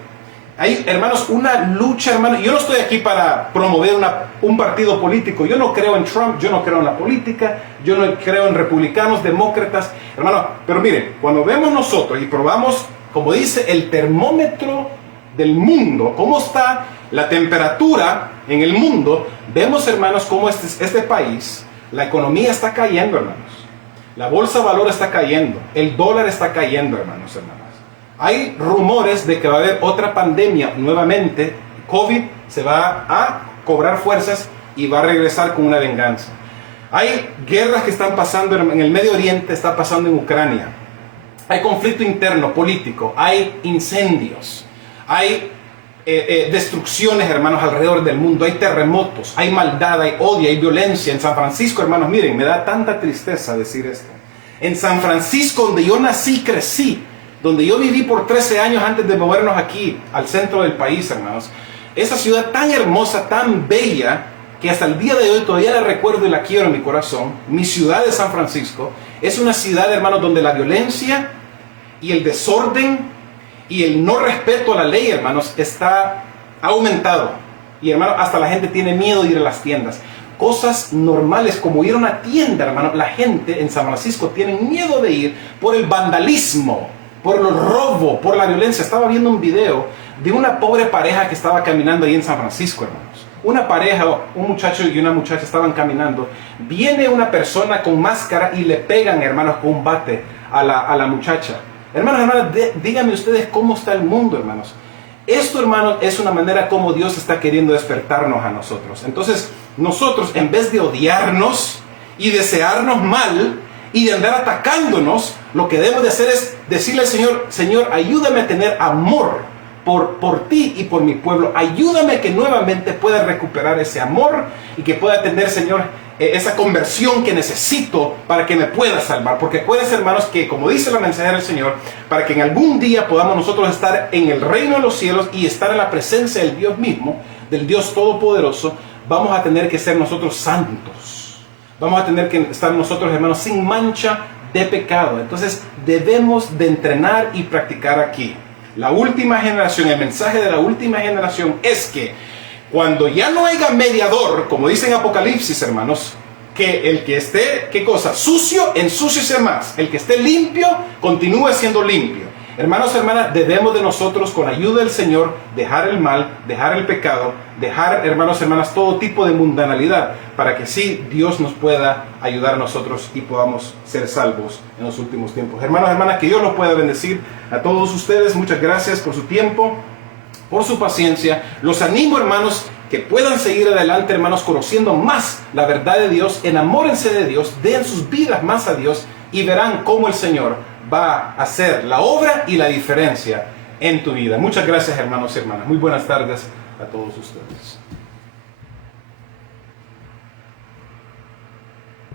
Hay, hermanos, una lucha, hermanos. Yo no estoy aquí para promover un partido político. Yo no creo en Trump, yo no creo en la política, yo no creo en republicanos, demócratas, hermanos. Pero miren, cuando vemos nosotros y probamos, como dice el termómetro del mundo, cómo está la temperatura en el mundo, vemos, hermanos, cómo este país, la economía está cayendo, hermanos. La bolsa de valor está cayendo, el dólar está cayendo, hermanos. Hay rumores de que va a haber otra pandemia nuevamente. COVID se va a cobrar fuerzas y va a regresar con una venganza. Hay guerras que están pasando en el Medio Oriente, está pasando en Ucrania. Hay conflicto interno, político, hay incendios, hay destrucciones, hermanos, alrededor del mundo, hay terremotos, hay maldad, hay odio, hay violencia. En San Francisco, hermanos, miren, me da tanta tristeza decir esto. En San Francisco, donde yo nací, crecí, donde yo viví por 13 años antes de movernos aquí, al centro del país, hermanos. Esa ciudad tan hermosa, tan bella, que hasta el día de hoy todavía la recuerdo y la quiero en mi corazón. Mi ciudad de San Francisco es una ciudad, hermanos, donde la violencia y el desorden y el no respeto a la ley, hermanos, ha aumentado. Y, hermanos, hasta la gente tiene miedo de ir a las tiendas. Cosas normales como ir a una tienda, hermano. La gente en San Francisco tiene miedo de ir por el vandalismo, por el robo, por la violencia. Estaba viendo un video de una pobre pareja que estaba caminando ahí en San Francisco, hermanos. Una pareja, un muchacho y una muchacha estaban caminando. Viene una persona con máscara y le pegan, hermanos, con un bate a la muchacha. Hermanos, díganme ustedes cómo está el mundo, hermanos. Esto, hermanos, es una manera como Dios está queriendo despertarnos a nosotros. Entonces, nosotros, en vez de odiarnos y desearnos mal y de andar atacándonos, lo que debemos de hacer es decirle al Señor: Señor, ayúdame a tener amor por ti y por mi pueblo. Ayúdame que nuevamente pueda recuperar ese amor y que pueda tener, Señor, esa conversión que necesito para que me pueda salvar. Porque acuérdense, hermanos, que como dice la mensajera del Señor, para que en algún día podamos nosotros estar en el reino de los cielos y estar en la presencia del Dios mismo, del Dios Todopoderoso, vamos a tener que ser nosotros santos. Vamos a tener que estar nosotros, hermanos, sin mancha de pecado. Entonces debemos de entrenar y practicar aquí. La última generación, el mensaje de la última generación es que cuando ya no haya mediador, como dice en Apocalipsis, hermanos, que el que esté, ¿qué cosa? Sucio, ensúciese más. El que esté limpio, continúe siendo limpio. Hermanos, hermanas, debemos de nosotros, con ayuda del Señor, dejar el mal, dejar el pecado, dejar, hermanos, hermanas, todo tipo de mundanalidad, para que sí Dios nos pueda ayudar a nosotros y podamos ser salvos en los últimos tiempos. Hermanos, hermanas, que Dios los pueda bendecir a todos ustedes. Muchas gracias por su tiempo, por su paciencia. Los animo, hermanos, que puedan seguir adelante, hermanos, conociendo más la verdad de Dios. Enamórense de Dios, den sus vidas más a Dios y verán cómo el Señor va a hacer la obra y la diferencia en tu vida. Muchas gracias, hermanos y hermanas. Muy buenas tardes a todos ustedes.